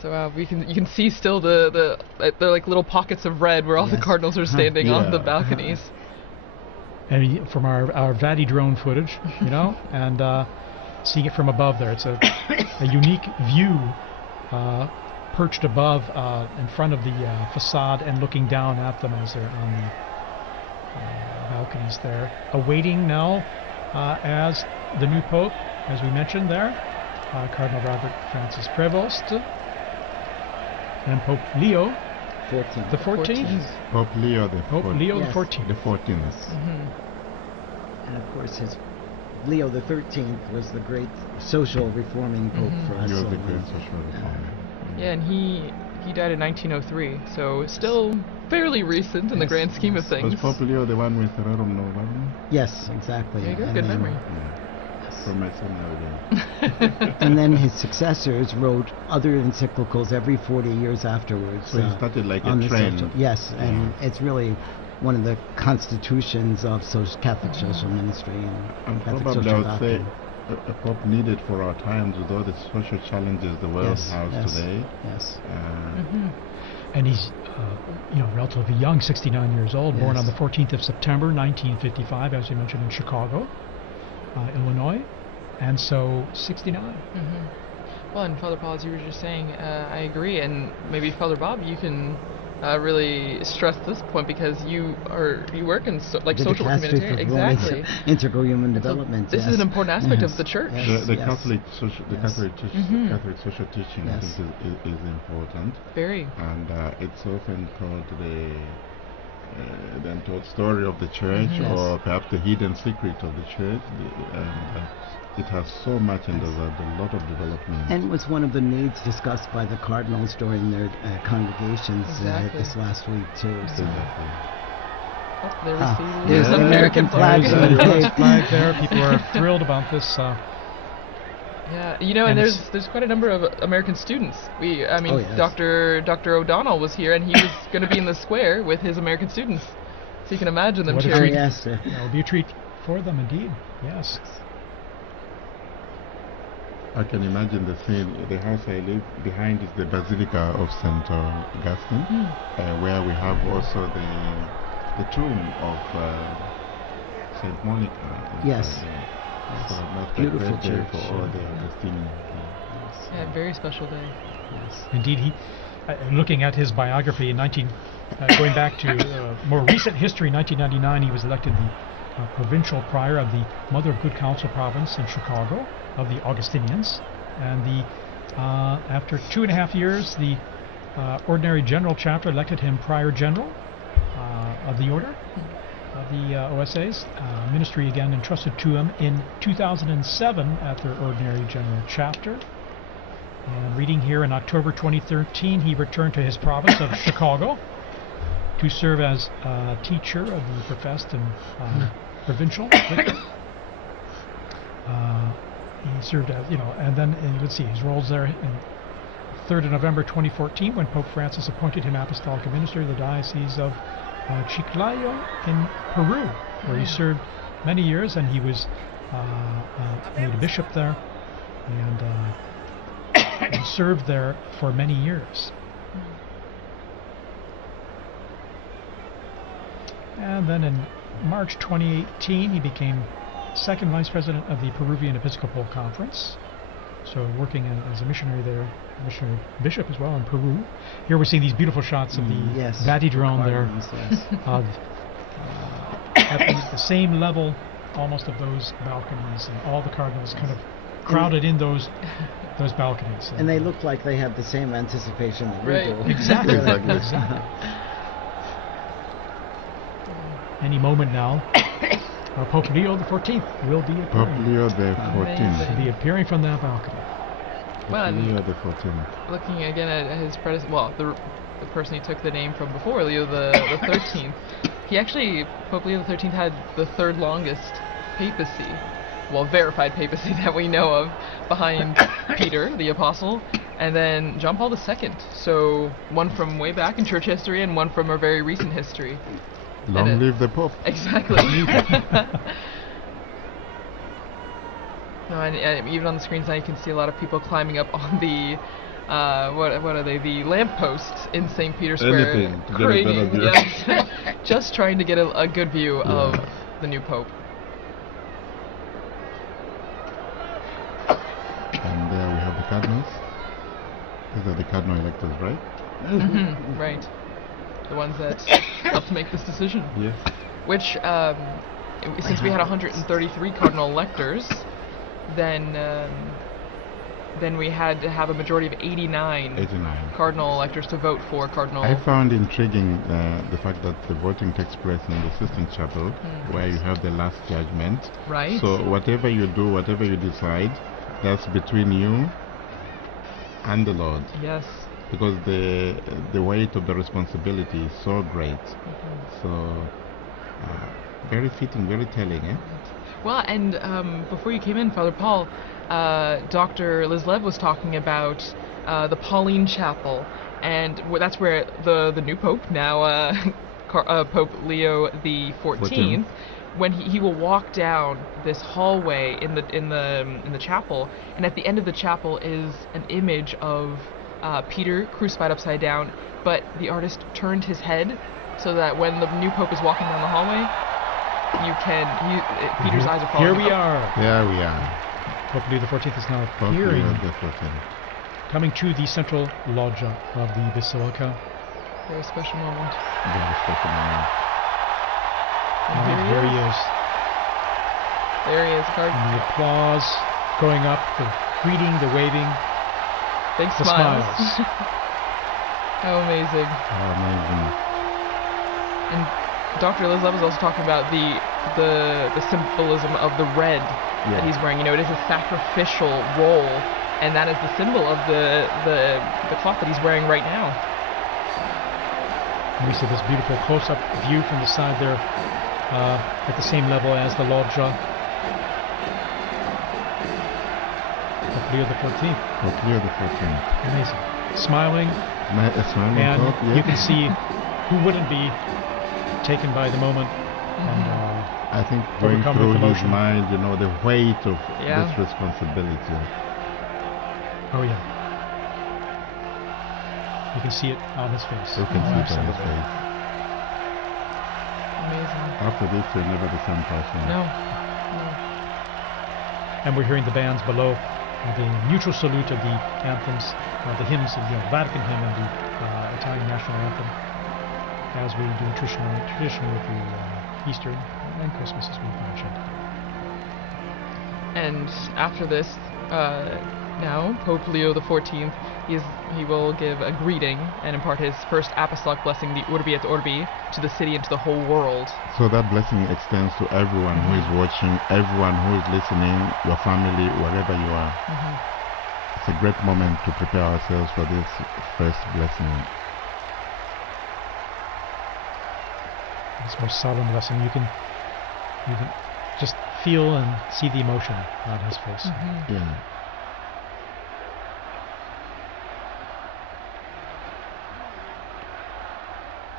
So you can see still the like little pockets of red where all the Yes. cardinals are standing on the Yeah. balconies. And from our Vati drone footage, and seeing it from above there, it's a unique view, perched above in front of the facade and looking down at them as they're on the balconies there, awaiting now as the new Pope, as we mentioned there, Cardinal Robert Francis Prevost, and Pope Leo 14th. the 14th. Pope Leo the Pope Leo the Yes. 14th. the 14th. And of course, Leo the 13th was the great social reforming pope for us. He was the so great we- social reformer. Yeah, and he died in 1903, so still fairly recent in the Yes, grand scheme of yes. things. Was Pope Leo the one with Rerum Novarum? Yes, exactly. There you go, And good then- memory. From my seminary days. And then his successors wrote other encyclicals every 40 years afterwards. So he started like a on the trend. social- yes, and it's really one of the constitutions of Catholic social ministry and Catholic Probably I social would say doctrine. a pope needed for our times with all the social challenges the world Yes, has yes, today. yes. And he's, relatively young, 69 years old, born on Yes. the 14th of September, 1955, as you mentioned, in Chicago, Illinois, and so 69. Well, and Father Paul, as you were just saying, I agree, and maybe Father Bob, you can really stress this point because you work in The social dicastery humanitarian. for Exactly. Integral human So development. this yes. is an important aspect Yes. of the church. Yes. The yes. Catholic social, the Yes. Catholic social teaching, I Yes. think, is important, Very. and it's often called the untold story of the church, Yes. or perhaps the hidden secret of the church. It has so much, and there's a lot of development. And was one of the needs discussed by the cardinals during their congregations Exactly. this last week too. So. Exactly. Oh, there we Ah, see there's the the American American flag. flag. There's a Okay. flag there. People are thrilled about this. Yeah, and And there's quite a number of American students. Oh, yes. Dr. O'Donnell was here, and he was going to be in the square with his American students. So you can imagine them What a Oh, cheering. treat. yes. That will be a treat for them, indeed. Yes. I can imagine the scene. The house I live behind is the Basilica of St. Augustine, where we have also the tomb of St. Monica. Yes. So that's Beautiful a great day church, for all yeah. the Augustinians. Yeah, very special day. Indeed, he. Looking at his biography in going back to more recent history, 1999, he was elected the provincial prior of the Mother of Good Counsel province in Chicago of the Augustinians, and after 2.5 years, the ordinary general chapter elected him prior general of the order of the OSAs. Ministry again entrusted to him in 2007 at their ordinary general chapter. And reading here, in October 2013, he returned to his province of Chicago to serve as teacher of the professed and provincial vicar. He served as, and then let's see his roles there. In 3rd of November 2014, when Pope Francis appointed him apostolic minister of the Diocese of Chiclayo in Peru, where he served many years, and he was made a bishop there, and he served there for many years. And then in March 2018, he became second vice president of the Peruvian Episcopal Conference, so working as a missionary there, missionary bishop as well in Peru. Here we're seeing these beautiful shots of the Yes. Vati drone there, Cardinals, yes. of at the same level almost of those balconies, and all the cardinals kind of crowded in those balconies. And they look like they have the same anticipation that Right. we do. Exactly. Exactly. Exactly. Any moment now, Pope Leo the 14th will be Pope appearing. Leo the Amazing. 14th. Will be appearing from that balcony. Well, Pope Leo the 14th. looking again at his predecessor, well, the person he took the name from before, Leo the 13th, he actually, Pope Leo the 13th had the third longest papacy, well, verified papacy that we know of, behind Peter, the apostle, and then John Paul II. So one from way back in church history and one from our very recent history. Long live the Pope. Exactly. No, and even on the screens now you can see a lot of people climbing up on the what are they? The lampposts in St. Peter's Square. Anything to get a Craning, better view. yes. Just trying to get a good view of the new Pope. And there we have the cardinals. These are the cardinal electors, right? Right. The ones that helped make this decision. Yes. Which, since we had 133 cardinal electors, then we had to have a majority of 89 cardinal electors to vote for cardinal. I found intriguing the fact that the voting takes place in the Sistine Chapel, where you have the last judgment. Right. So whatever you do, whatever you decide, that's between you and the Lord. Yes. Because the weight of the responsibility is so great. So very fitting, very telling, eh? Well, and before you came in, Father Paul, Dr. Liz Lev was talking about the Pauline Chapel, and that's where the new Pope, now Pope Leo the 14th, when he will walk down this hallway in the chapel, and at the end of the chapel is an image of Peter crucified upside down, but the artist turned his head so that when the new Pope is walking down the hallway, Peter's eyes are following. Here we are. There we are. Pope Leo the 14th is now Pope appearing, Leo the 14th. coming to the central loggia of the Basilica. Very special moment. Very special moment. And Here he is. There he is, And the applause going up, the greeting, the waving, big the smiles. smiles. How amazing. Amazing. And Dr. Liz Lev was also talking about the symbolism of the red that he's wearing. You know, it is a sacrificial role, and that is the symbol of the cloth that he's wearing right now. And we see this beautiful close-up view from the side there, at the same level as the loggia. Pope Leo the 14th. Pope Leo the 14th. Amazing. Smiling, Smiling and Pope, yes. you can see who wouldn't be taken by the moment. And I think going overcome through with his emotion. mind, you know, the weight of Yeah. this responsibility. oh yeah, you can see it on his face. You can see it on his Absolutely. face. Amazing. After this, you're never the same person. No. And we're hearing the bands below, the mutual salute of the anthems, the hymns of the Vatican hymn and the Italian national anthem, as we do traditionally with the Easter and Christmas, as we've mentioned. And after this, now Pope Leo the 14th, he will give a greeting and impart his first apostolic blessing, the Urbi et Orbi, to the city and to the whole world. So that blessing extends to everyone who is watching, everyone who is listening, your family, wherever you are. It's a great moment to prepare ourselves for this first blessing. This most solemn blessing, you can just feel and see the emotion on his face. Yeah.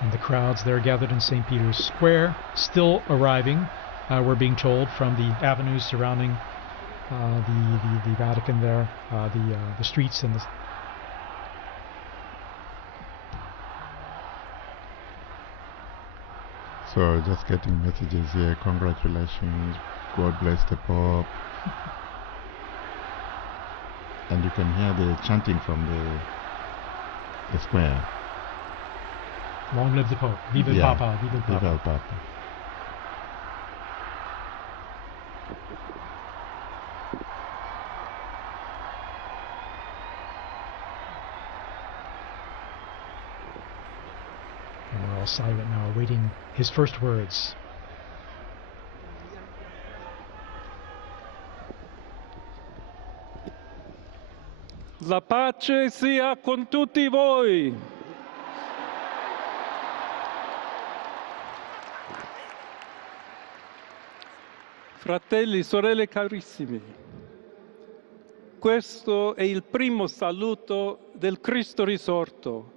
And the crowds there gathered in St. Peter's Square, still arriving, we're being told, from the avenues surrounding the Vatican there, the streets and the... So just getting messages here, congratulations, God bless the Pope. And you can hear the chanting from the square. Long live the Pope. Viva il Papa. Viva il Papa. Viva il Papa. And we're all silent now, awaiting his first words. La pace sia con tutti voi. Fratelli, sorelle carissimi, questo è il primo saluto del Cristo risorto,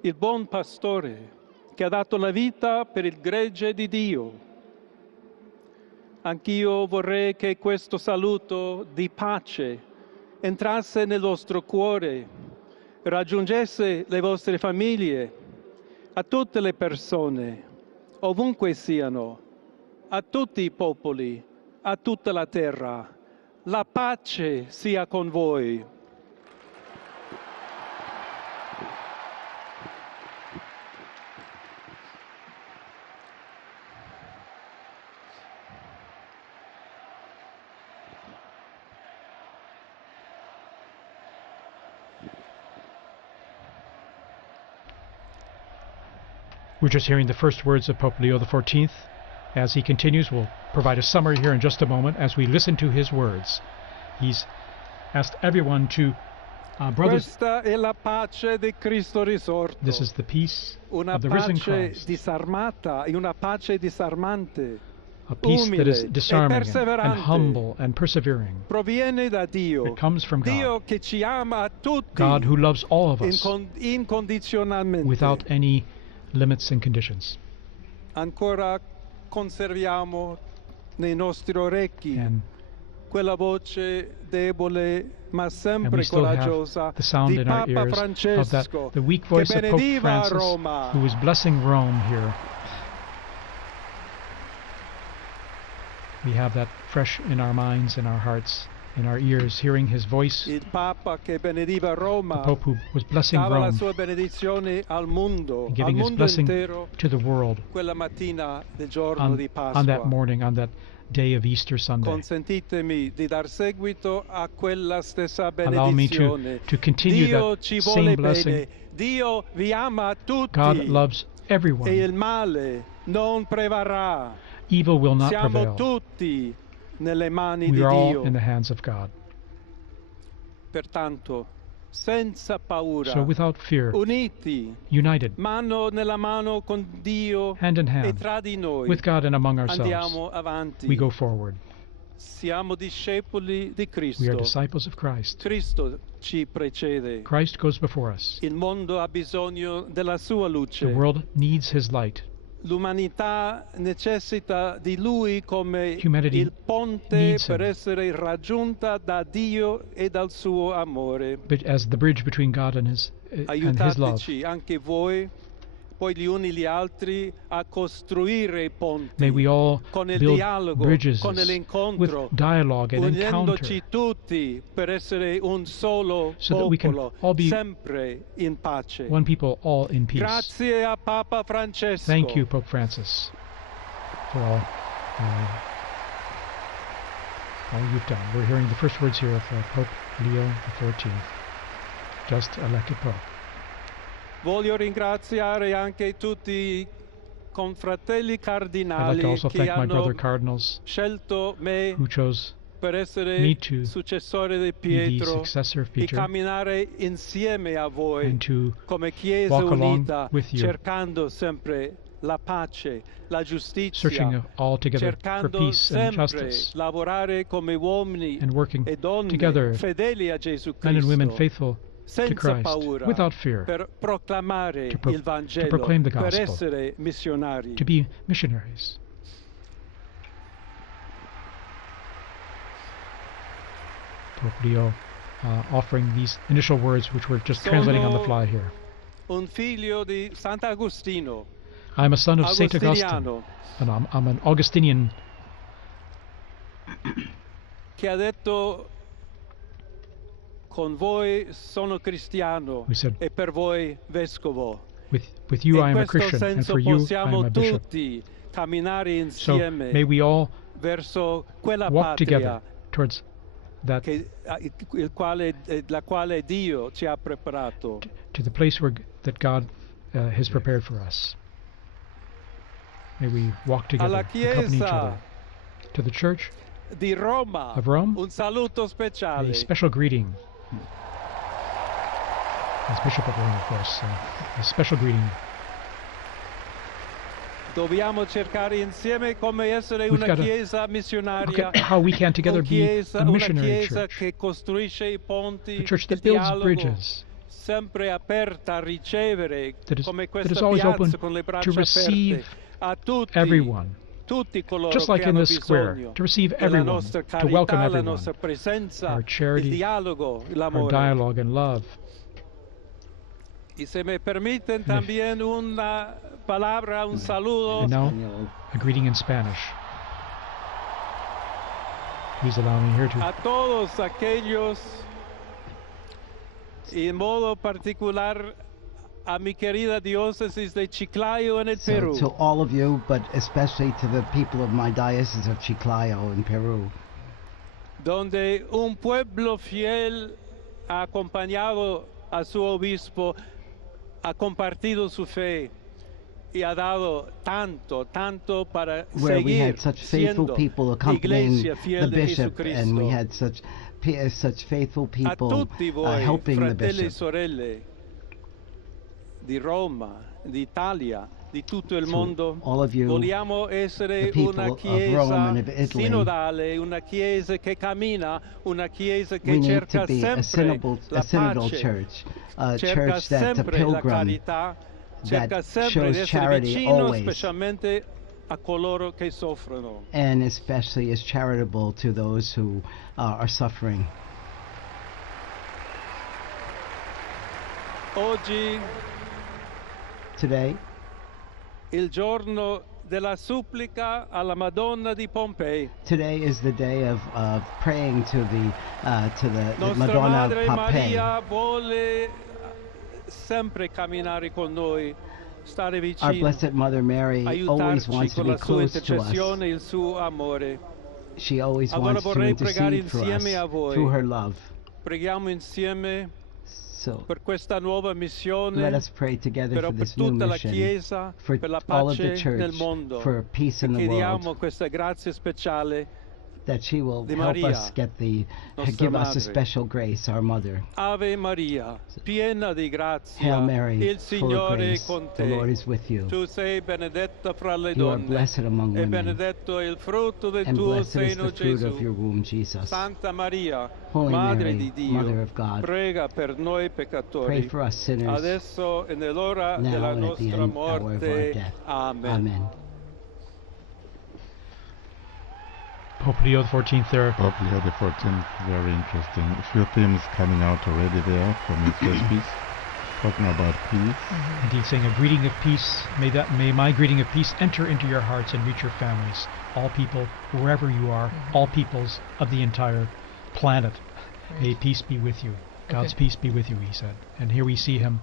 il buon pastore che ha dato la vita per il gregge di Dio. Anch'io vorrei che questo saluto di pace entrasse nel vostro cuore, raggiungesse le vostre famiglie, a tutte le persone, ovunque siano, a tutti i popoli, a tutta la terra. La pace sia con voi. We're just hearing the first words of Pope Leo XIV. As he continues, we'll provide a summary here in just a moment as we listen to his words. He's asked everyone to, brothers, Questa è la pace di Cristo risorto. this is the peace Una of the risen pace Christ, disarmata e una pace disarmante. a peace that is umile e disarming and perseverante. humble and persevering. Proviene da Dio. It comes from God. Dio che ci ama a tutti. God who loves all of us Incondizionalmente. without any limits and conditions. Ancora conserviamo nei nostri orecchi And quella voce debole ma sempre we still have coraggiosa the sound di in our Papa ears of Francesco, the weak che voice of Pope benediva Francis, Roma. who is blessing Rome here. We have that fresh in our minds, in our hearts, in our ears, hearing his voice. Il Papa che benediva The Roma Pope who was blessing dava la Rome, sua benedizione al mondo, al giving his mondo blessing intero, to the world quella mattina del giorno on, di on that Pasqua. morning, on that day of Easter Sunday. Consentitemi di dar seguito a quella stessa Allow me benedizione. to continue Dio that ci same vuole blessing. bene. Dio vi ama tutti. God loves E everyone. il male non prevarrà. Evil will not Siamo prevail. tutti nelle mani We di are all Dio. in the hands of God. Pertanto, senza paura, So without fear, uniti, united, mano nella mano con Dio hand in e hand, tra di noi, with God and among ourselves, andiamo avanti. we go forward. Siamo discepoli di Cristo. We are disciples of Christ. Cristo ci precede. Christ goes before us. Il mondo ha bisogno della sua luce. The world needs his light. L'umanità necessita di Lui come Humanity il ponte needs per him. essere raggiunta da Dio e dal suo amore. But as the bridge between God and his love. Aiutateci anche voi, poi gli uni gli altri, a costruire i ponti May we all con il build dialogo, bridges con with l'incontro, dialogue and unendoci encounter, tutti per essere un solo so that we can popolo, all be sempre in pace. one people, all in peace. Grazie a Papa Francesco. Thank you, Pope Francis, for all you've done. We're hearing the first words here of Pope Leo XIV, just elected Pope. Voglio ringraziare anche tutti i confratelli I'd like cardinali to also che thank my hanno brother cardinals scelto me who chose per essere me to successore di be the Pietro successor of e Peter camminare insieme a voi and to come Chiesa walk along unita, with you, cercando sempre la pace, la giustizia, searching all together for cercando peace and sempre justice, lavorare come uomini and working e donne together, fedeli a Gesù men and women Cristo, faithful to senza Christ, paura, without fear, per proclamare to il Vangelo, proclaim the per gospel, essere missionari. to be missionaries. Pope Leo offering these initial words, which we're just translating on the fly here. Un figlio di Sant'Agostino, I'm a son of Saint Augustine, Agostiniano, and I'm an Augustinian che ha detto: con voi sono cristiano who said, e per voi vescovo. with you I In am a questo Christian, and senso for you I am possiamo a bishop. tutti camminare So insieme may we all verso quella walk together patria towards that, la quale Dio ci ha preparato. to the place that God has prepared for us. May we walk together, Alla accompany each Chiesa other. To the Church di Roma, of Rome, un saluto a speciale. special greeting. As Bishop of Rome, of course, a special greeting. Dobbiamo cercare insieme come essere We've una got to chiesa look missionaria, at how we can together be a una missionary chiesa church, che costruisce i a ponti, church il that builds dialogo, bridges, sempre aperta a ricevere, come that is questa always open piazza con le to braccia receive aperte, a tutti, everyone, tutti coloro just like che in hanno this square, bisogno to receive della everyone, nostra to welcome carità, la everyone, nostra presenza, our il charity, dialogo, our l'amore. dialogue and love. Y se me permiten también una palabra, un saludo. And now, a greeting in Spanish. Please allow me here to A todos aquellos, y en modo particular a mi querida diócesis de Chiclayo en el Perú. So to all of you, but especially to the people of my diocese of Chiclayo in Peru, donde un pueblo fiel ha acompañado a su obispo, ha compartido su fe y ha dado tanto para where we seguir had such faithful siendo people accompanying iglesia the fiel de bishop, and we Jesucristo. had such faithful A people tutti voi, helping the fratelli e bishop. sorelle di Roma, d'Italia, di tutto il To mondo, all of you, vogliamo essere the people una of chiesa Rome and of Italy, sinodale, una chiesa che cammina, una chiesa che we need cerca to be a sempre la synodal pace, church, a cerca church that's a sempre la pilgrim, carità, cerca that sempre di shows essere charity vicino always, specialmente a coloro che soffrono. and especially is charitable to those who are suffering. Oggi Today, il giorno della supplica alla Madonna di Pompei. today is the day of praying to the Nostra Madonna of Madre Pompeii. Maria vuole sempre camminare con noi, stare Our vicino, Blessed Mother Mary always aiutarci wants to con be la sua close to us. intercessione e il suo amore. She always Allora wants to vorrei pregare intercede for us insieme a voi. through her love. Preghiamo insieme So per questa nuova missione, let us pray together però for per this new tutta la mission, Chiesa, for per la all of the pace nel church, mondo. for peace in the Chiediamo world, questa grazia speciale that she will di help Maria, us nostra give us a Madre. special grace, our Mother. Ave Maria, piena di grazia, Hail Mary, il full of Signore è grace, con the te. Lord is with you. Tu sei benedetta fra le You are donne, blessed among e women, benedetto è il frutto del and tuo blessed is seno, the fruit Gesù. of your womb, Jesus. Santa Maria, Holy Madre Mary, di Dio, Mother of God, prega per noi pray peccatori, for us sinners, adesso e nell'ora now della and at the nostra end hour of our morte. death. Amen. Amen. Pope Leo XIV there. Pope Leo XIV, very interesting. A few themes coming out already there from his first piece, talking about peace. Indeed, saying a greeting of peace. May my greeting of peace enter into your hearts and reach your families. All people, wherever you are, all peoples of the entire planet. May peace be with you. God's peace be with you, he said. And here we see him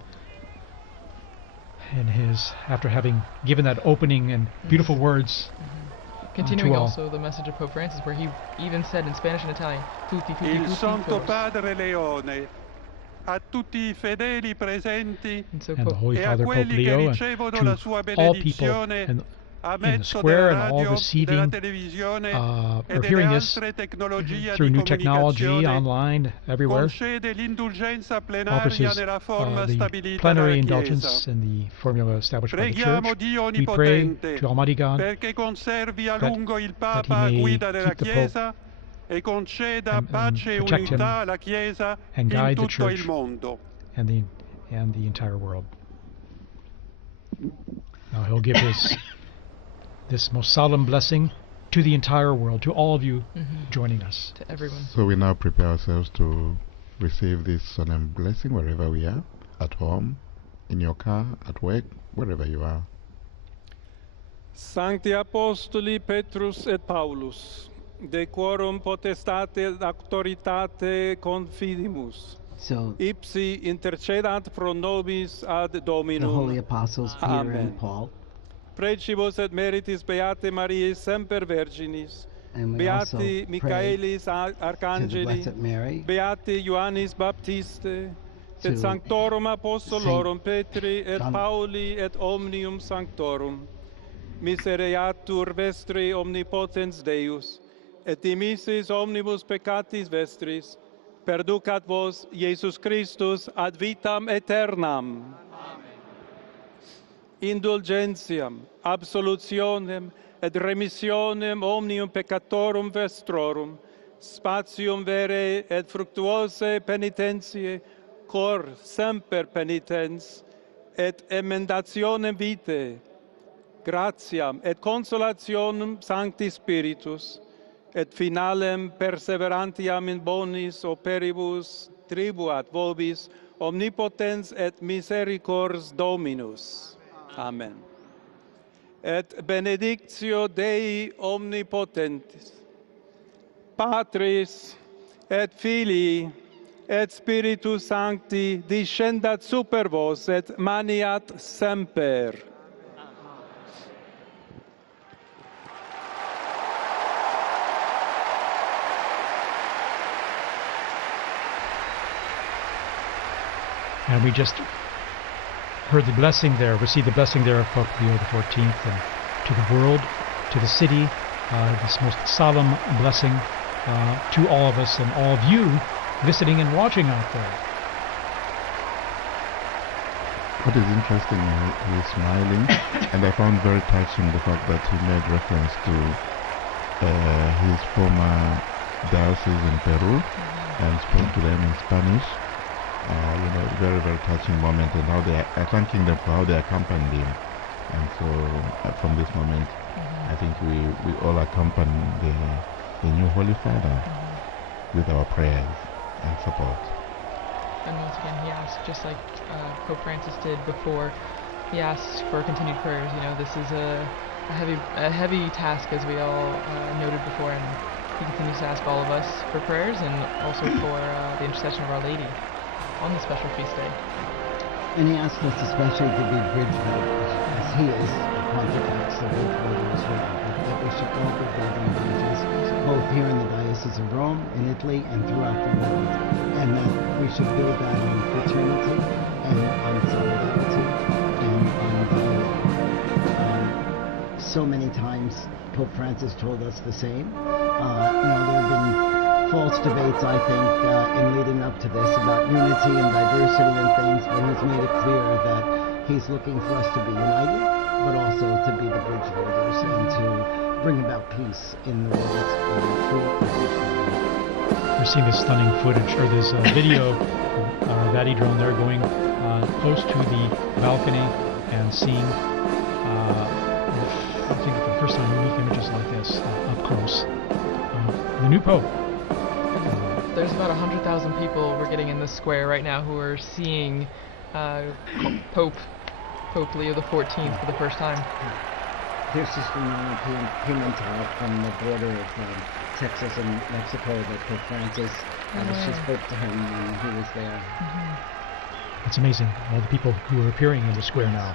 in his, after having given that opening and beautiful words. Continuing to all. also the message of Pope Francis, where he even said in Spanish and Italian, tutti, tutti, Il tutti, Santo todos. Padre Leone, a tutti i fedeli presenti And so And the Pope, Holy e a Father Pope quelli che Leo, ricevono and la to sua all people benedizione in a the mezzo square della and all radio, della receiving televisione e are delle hearing this altre tecnologie through di new technology, comunicazione, online, everywhere. concede l'indulgenza Offers plenaria his, nella forma the stabilita plenary dalla indulgence Chiesa. in the formula established by the Preghiamo Church. Dio We pray Onnipotente to Almighty God perché conservi a that- lungo il that Papa he a may guida della keep the Pope Chiesa e conceda and pace e protect him unità alla Chiesa and in guide the tutto il Church mondo. and the entire world. Now he'll give this most solemn blessing to the entire world, to all of you joining us. to everyone. So we now prepare ourselves to receive this solemn blessing wherever we are, at home, in your car, at work, wherever you are. Sancti Apostoli Petrus et Paulus, de quorum potestate et auctoritate confidimus, So ipsi intercedant pro nobis ad the Dominum. holy apostles Peter Amen. and Paul, Precibus et meritis Beate Mariae semper Virginis, and we also Beati pray Michaelis to the Arcangeli, Blessed Mary, Beati Ioannis Baptiste, to et Sanctorum Apostolorum Petri et John- Pauli et omnium Sanctorum, misereatur vestri omnipotens Deus, et dimissis omnibus peccatis vestris, perducat vos Iesus Christus ad vitam aeternam. Indulgentiam, absolutionem et remissionem omnium peccatorum vestrorum, spatium vere et fructuose penitentiae, cor semper penitens, et emendationem vitae, gratiam et consolationem Sancti Spiritus, et finalem perseverantiam in bonis operibus tribuat vobis omnipotens et misericors Dominus. Amen. Et benedictio Dei omnipotentis, Patris et Filii et Spiritus Sancti descendat super vos et maniat semper. And we just heard the blessing there, received the blessing there of Pope Leo XIV, and to the world, to the city, this most solemn blessing to all of us and all of you listening and watching out there. What is interesting, he is smiling, and I found very touching the fact that he made reference to his former diocese in Peru and spoke to them in Spanish. Very, very touching moment, and how they are thanking them for how they accompanied him. And so, from this moment, I think we all accompany the new Holy Father with our prayers and support. And once again, he asked, just like Pope Francis did before, he asked for continued prayers. This is a heavy task, as we all noted before, and he continues to ask all of us for prayers and also for the intercession of Our Lady on the special feast day. And he asked us especially to be bridge builders, as he is the Pontifex, the bridge builder as well, that we should all be building bridges, both here in the Diocese of Rome, in Italy, and throughout the world, and that we should build that on fraternity, and on solidarity, and on dialogue. So many times Pope Francis told us the same. There have been false debates, I think, in leading up to this about unity and diversity and things, but he's made it clear that he's looking for us to be united, but also to be the bridge builders and to bring about peace in the world through the bridge building. We're seeing this stunning footage, or this video of Vati drone there going close to the balcony and seeing, I think for the first time, unique images like this up close. The new Pope. There's about 100,000 people we're getting in the square right now who are seeing Pope Leo XIV for the first time. Here's Sister Nina Pimentel from the border of Texas and Mexico that Pope Francis, she spoke to him when he was there. It's amazing, all the people who are appearing in the square now,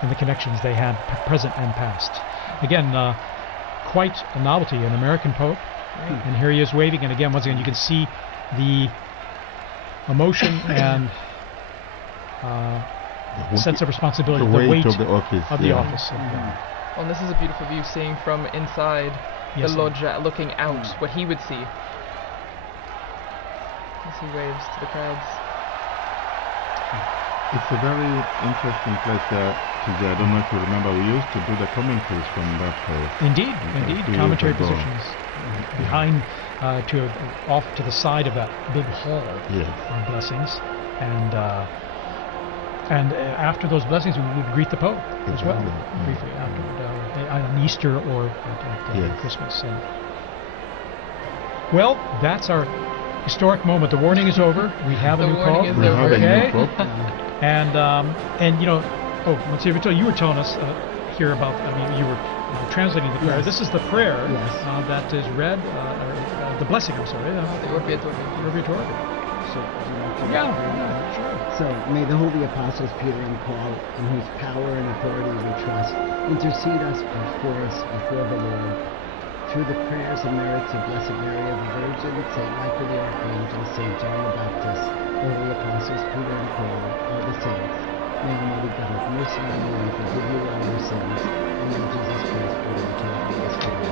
and the connections they had present and past. Again, quite a novelty, an American Pope. And here he is waving, and again, once again, you can see the emotion and sense of responsibility, the weight of the office. Well, and this is a beautiful view, seeing from inside the loggia, looking out, what he would see as he waves to the crowds. It's a very interesting place there. I don't know if you remember, we used to do the commentaries from that place. Indeed, commentary positions behind, off to the side of that big hall are blessings, and after those blessings we would greet the Pope as well, briefly afterward, on Easter or at Christmas. And, well, that's our historic moment. The warning is over. We have a new Pope. And Monsignor Vito, you were telling us here about, you were translating the prayer. This is the prayer that is read, the blessing, I'm sorry. The Orviator. So, may the holy apostles Peter and Paul, in whose power and authority we trust, intercede for us before the Lord. Through the prayers and merits of Blessed Mary of the Virgin, St. Michael the Archangel, St. John the Baptist, the holy apostles Peter and Paul, all the saints, may Almighty God have mercy on you and forgive you all your sins, and Lord Jesus Christ, for the eternity of this world.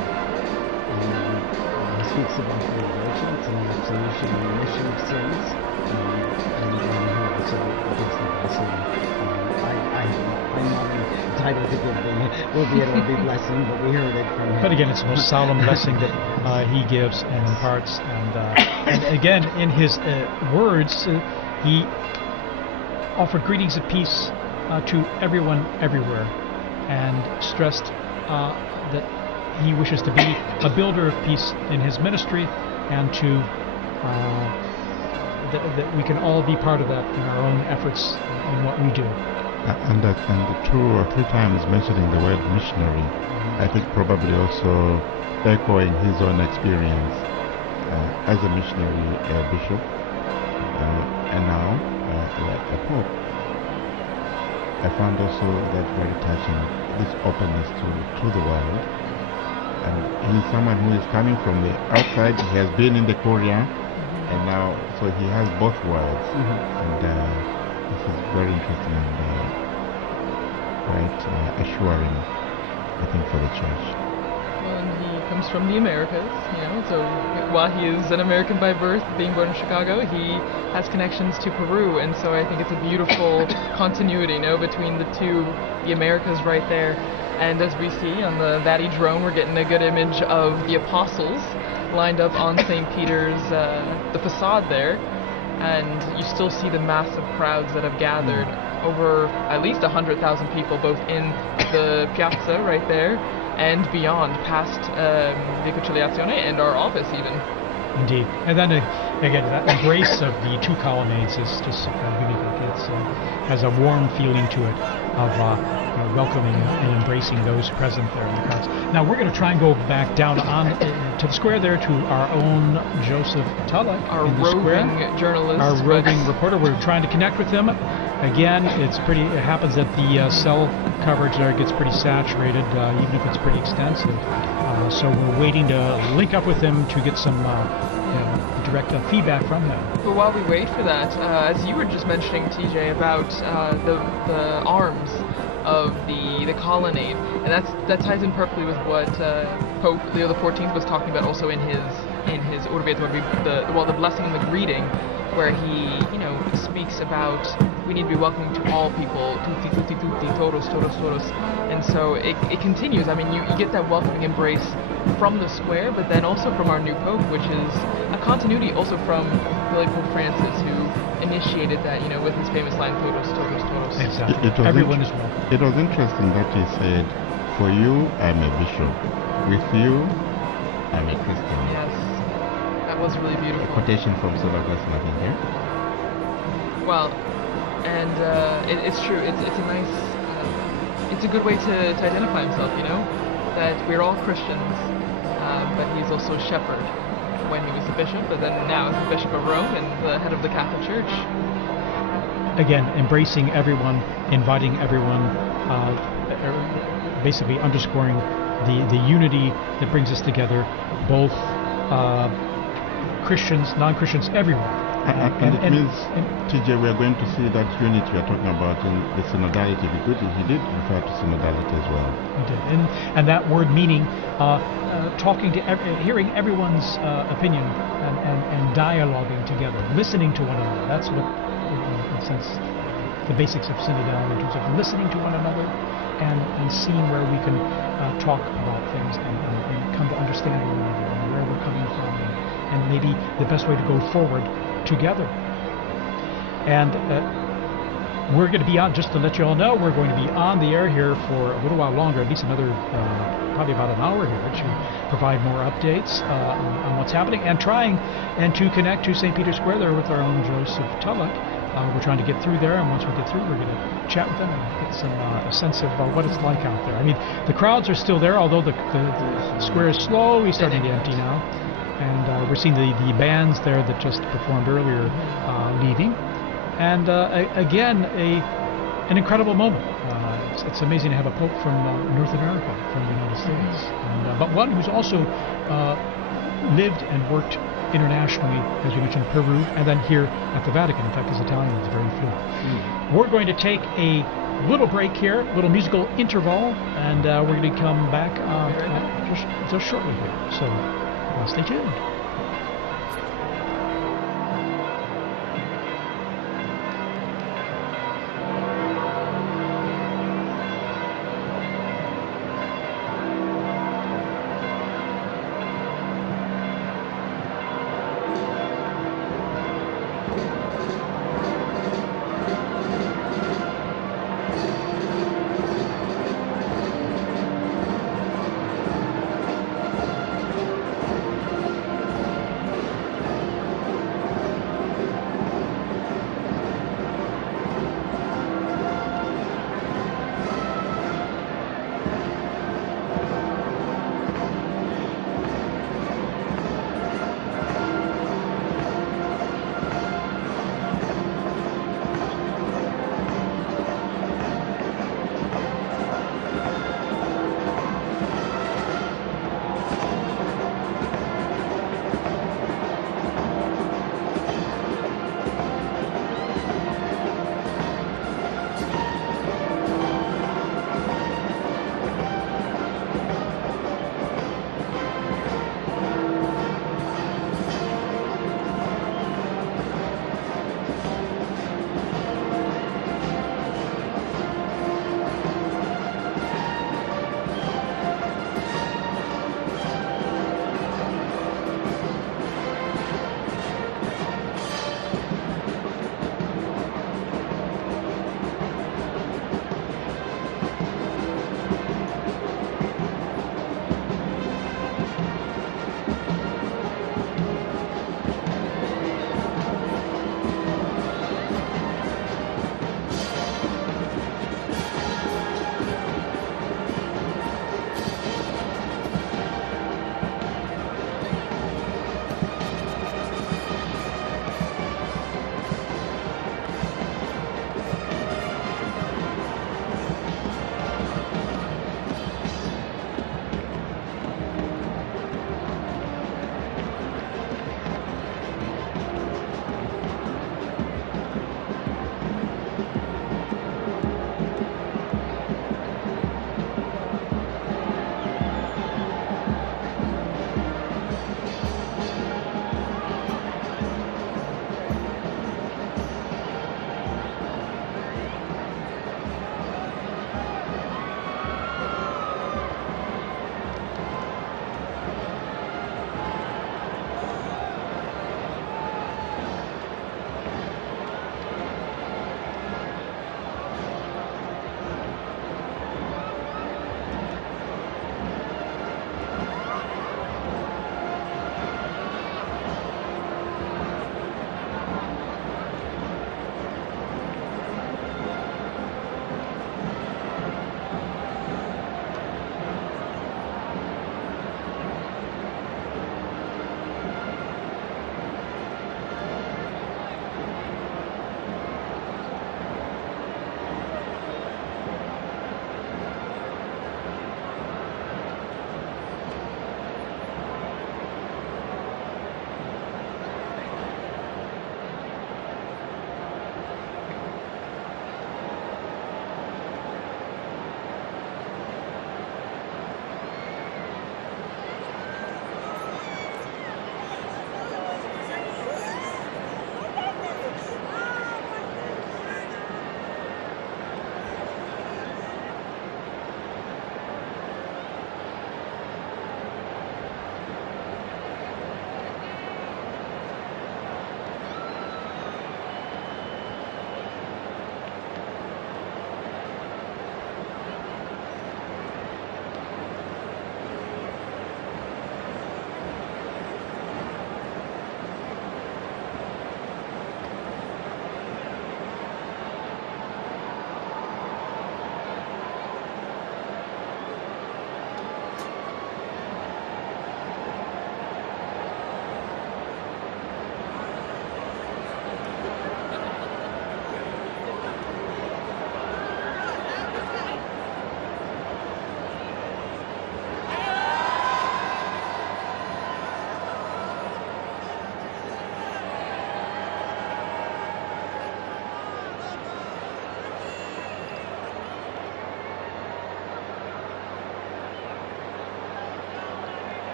He speaks about the indulgence and the absolution and remission of sins, and he also gives the blessing. I'm not entitled to give the will be blessing, but we heard it from him. But again, it's the most solemn blessing that he gives and imparts. And again, in his words, he offered greetings of peace to everyone everywhere, and stressed that he wishes to be a builder of peace in his ministry, and to that we can all be part of that in our own efforts in what we do. And 2 or 3 times mentioning the word missionary, I think probably also echoing his own experience as a missionary bishop, and now a pope. I found also that very touching, this openness to the world. And he's someone who is coming from the outside. He has been in the Korea, and now, so he has both worlds. And this is very interesting and quite assuring, I think, for the church. Well, and he comes from the Americas, so while he is an American by birth, being born in Chicago, he has connections to Peru, and so I think it's a beautiful continuity, between the two, the Americas right there. And as we see on the Vati drone, we're getting a good image of the apostles lined up on St. Peter's, the facade there, and you still see the massive crowds that have gathered, over at least 100,000 people, both in the piazza right there and beyond, past the Conciliazione and our office even. Indeed. And then again, that embrace of the 2 colonnades is just unique. It has a warm feeling to it of welcoming and embracing those present there in the crowds. Now we're going to try and go back down on to the square there to our own Joseph Tulloch, our in the roving square. Journalist, our roving reporter. We're trying to connect with him. Again, it happens that the cell coverage there gets pretty saturated, even if it's pretty extensive. So we're waiting to link up with him to get some direct feedback from him. But while we wait for that, as you were just mentioning, TJ, about the arms of the colonnade, and that ties in perfectly with what Pope Leo XIV was talking about also in his Urbi et Orbi, the blessing and the greeting, where he speaks about we need to be welcoming to all people, tutti, tutti, tutti, todos, todos, todos. And so it continues. I mean, you get that welcoming embrace from the square, but then also from our new Pope, which is a continuity also from the late Pope Francis, who initiated that, with his famous line, todos, todos, todos. Exactly. Everyone is welcome. It was interesting that he said, for you, I'm a bishop. With you, I'm a Christian. Yes. That was really beautiful. A quotation from Saint Augustine, I think, here. Well, and it's true. It's a nice, it's a good way to identify himself. That we're all Christians, but he's also a shepherd when he was a bishop, but then now as the Bishop of Rome and the head of the Catholic Church. Again, embracing everyone, inviting everyone, basically underscoring the unity that brings us together, both Christians, non-Christians, everyone. And it means, TJ, we are going to see that unity we are talking about in the synodality. He did refer to synodality as well. He did. And that word meaning talking to, hearing everyone's opinion and dialoguing together, listening to one another. That's what, in a sense, the basics of synodality, in terms of listening to one another and seeing where we can talk about things and come to understand one another and where we're coming from and maybe the best way to go forward together. And we're going to be on, just to let you all know, we're going to be on the air here for a little while longer, at least another, probably about an hour here, to provide more updates on what's happening and trying and to connect to St. Peter's Square there with our own Joseph Tulloch. We're trying to get through there, and once we get through, we're going to chat with them and get some a sense of what it's like out there. I mean, the crowds are still there, although the square is slowly starting to empty now. And we're seeing the bands there that just performed earlier leaving. And again, an incredible moment. It's amazing to have a pope from North America, from the United States, but one who's also lived and worked internationally, as we mentioned, Peru, and then here at the Vatican. In fact, his Italian is very fluent. We're going to take a little break here, little musical interval, and we're going to come back just shortly here. So stay tuned.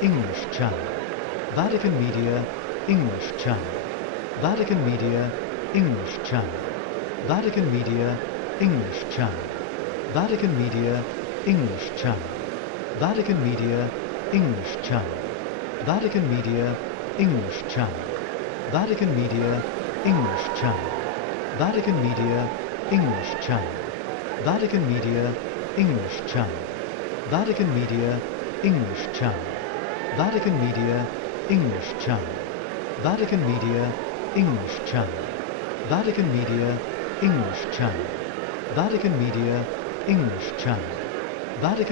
English Channel. Vatican Media, English Channel. Vatican Media, English Channel. Vatican Media, English Channel. Vatican Media, English Channel. Vatican Media, English Channel. Vatican Media, English Channel. Vatican Media, English Channel. Vatican Media, English Channel. Vatican Media, English Channel. Vatican Media, English Channel. Vatican Media, English Channel. Vatican Media, English Channel. Vatican Media, English Channel. Vatican Media, English Channel. Vatican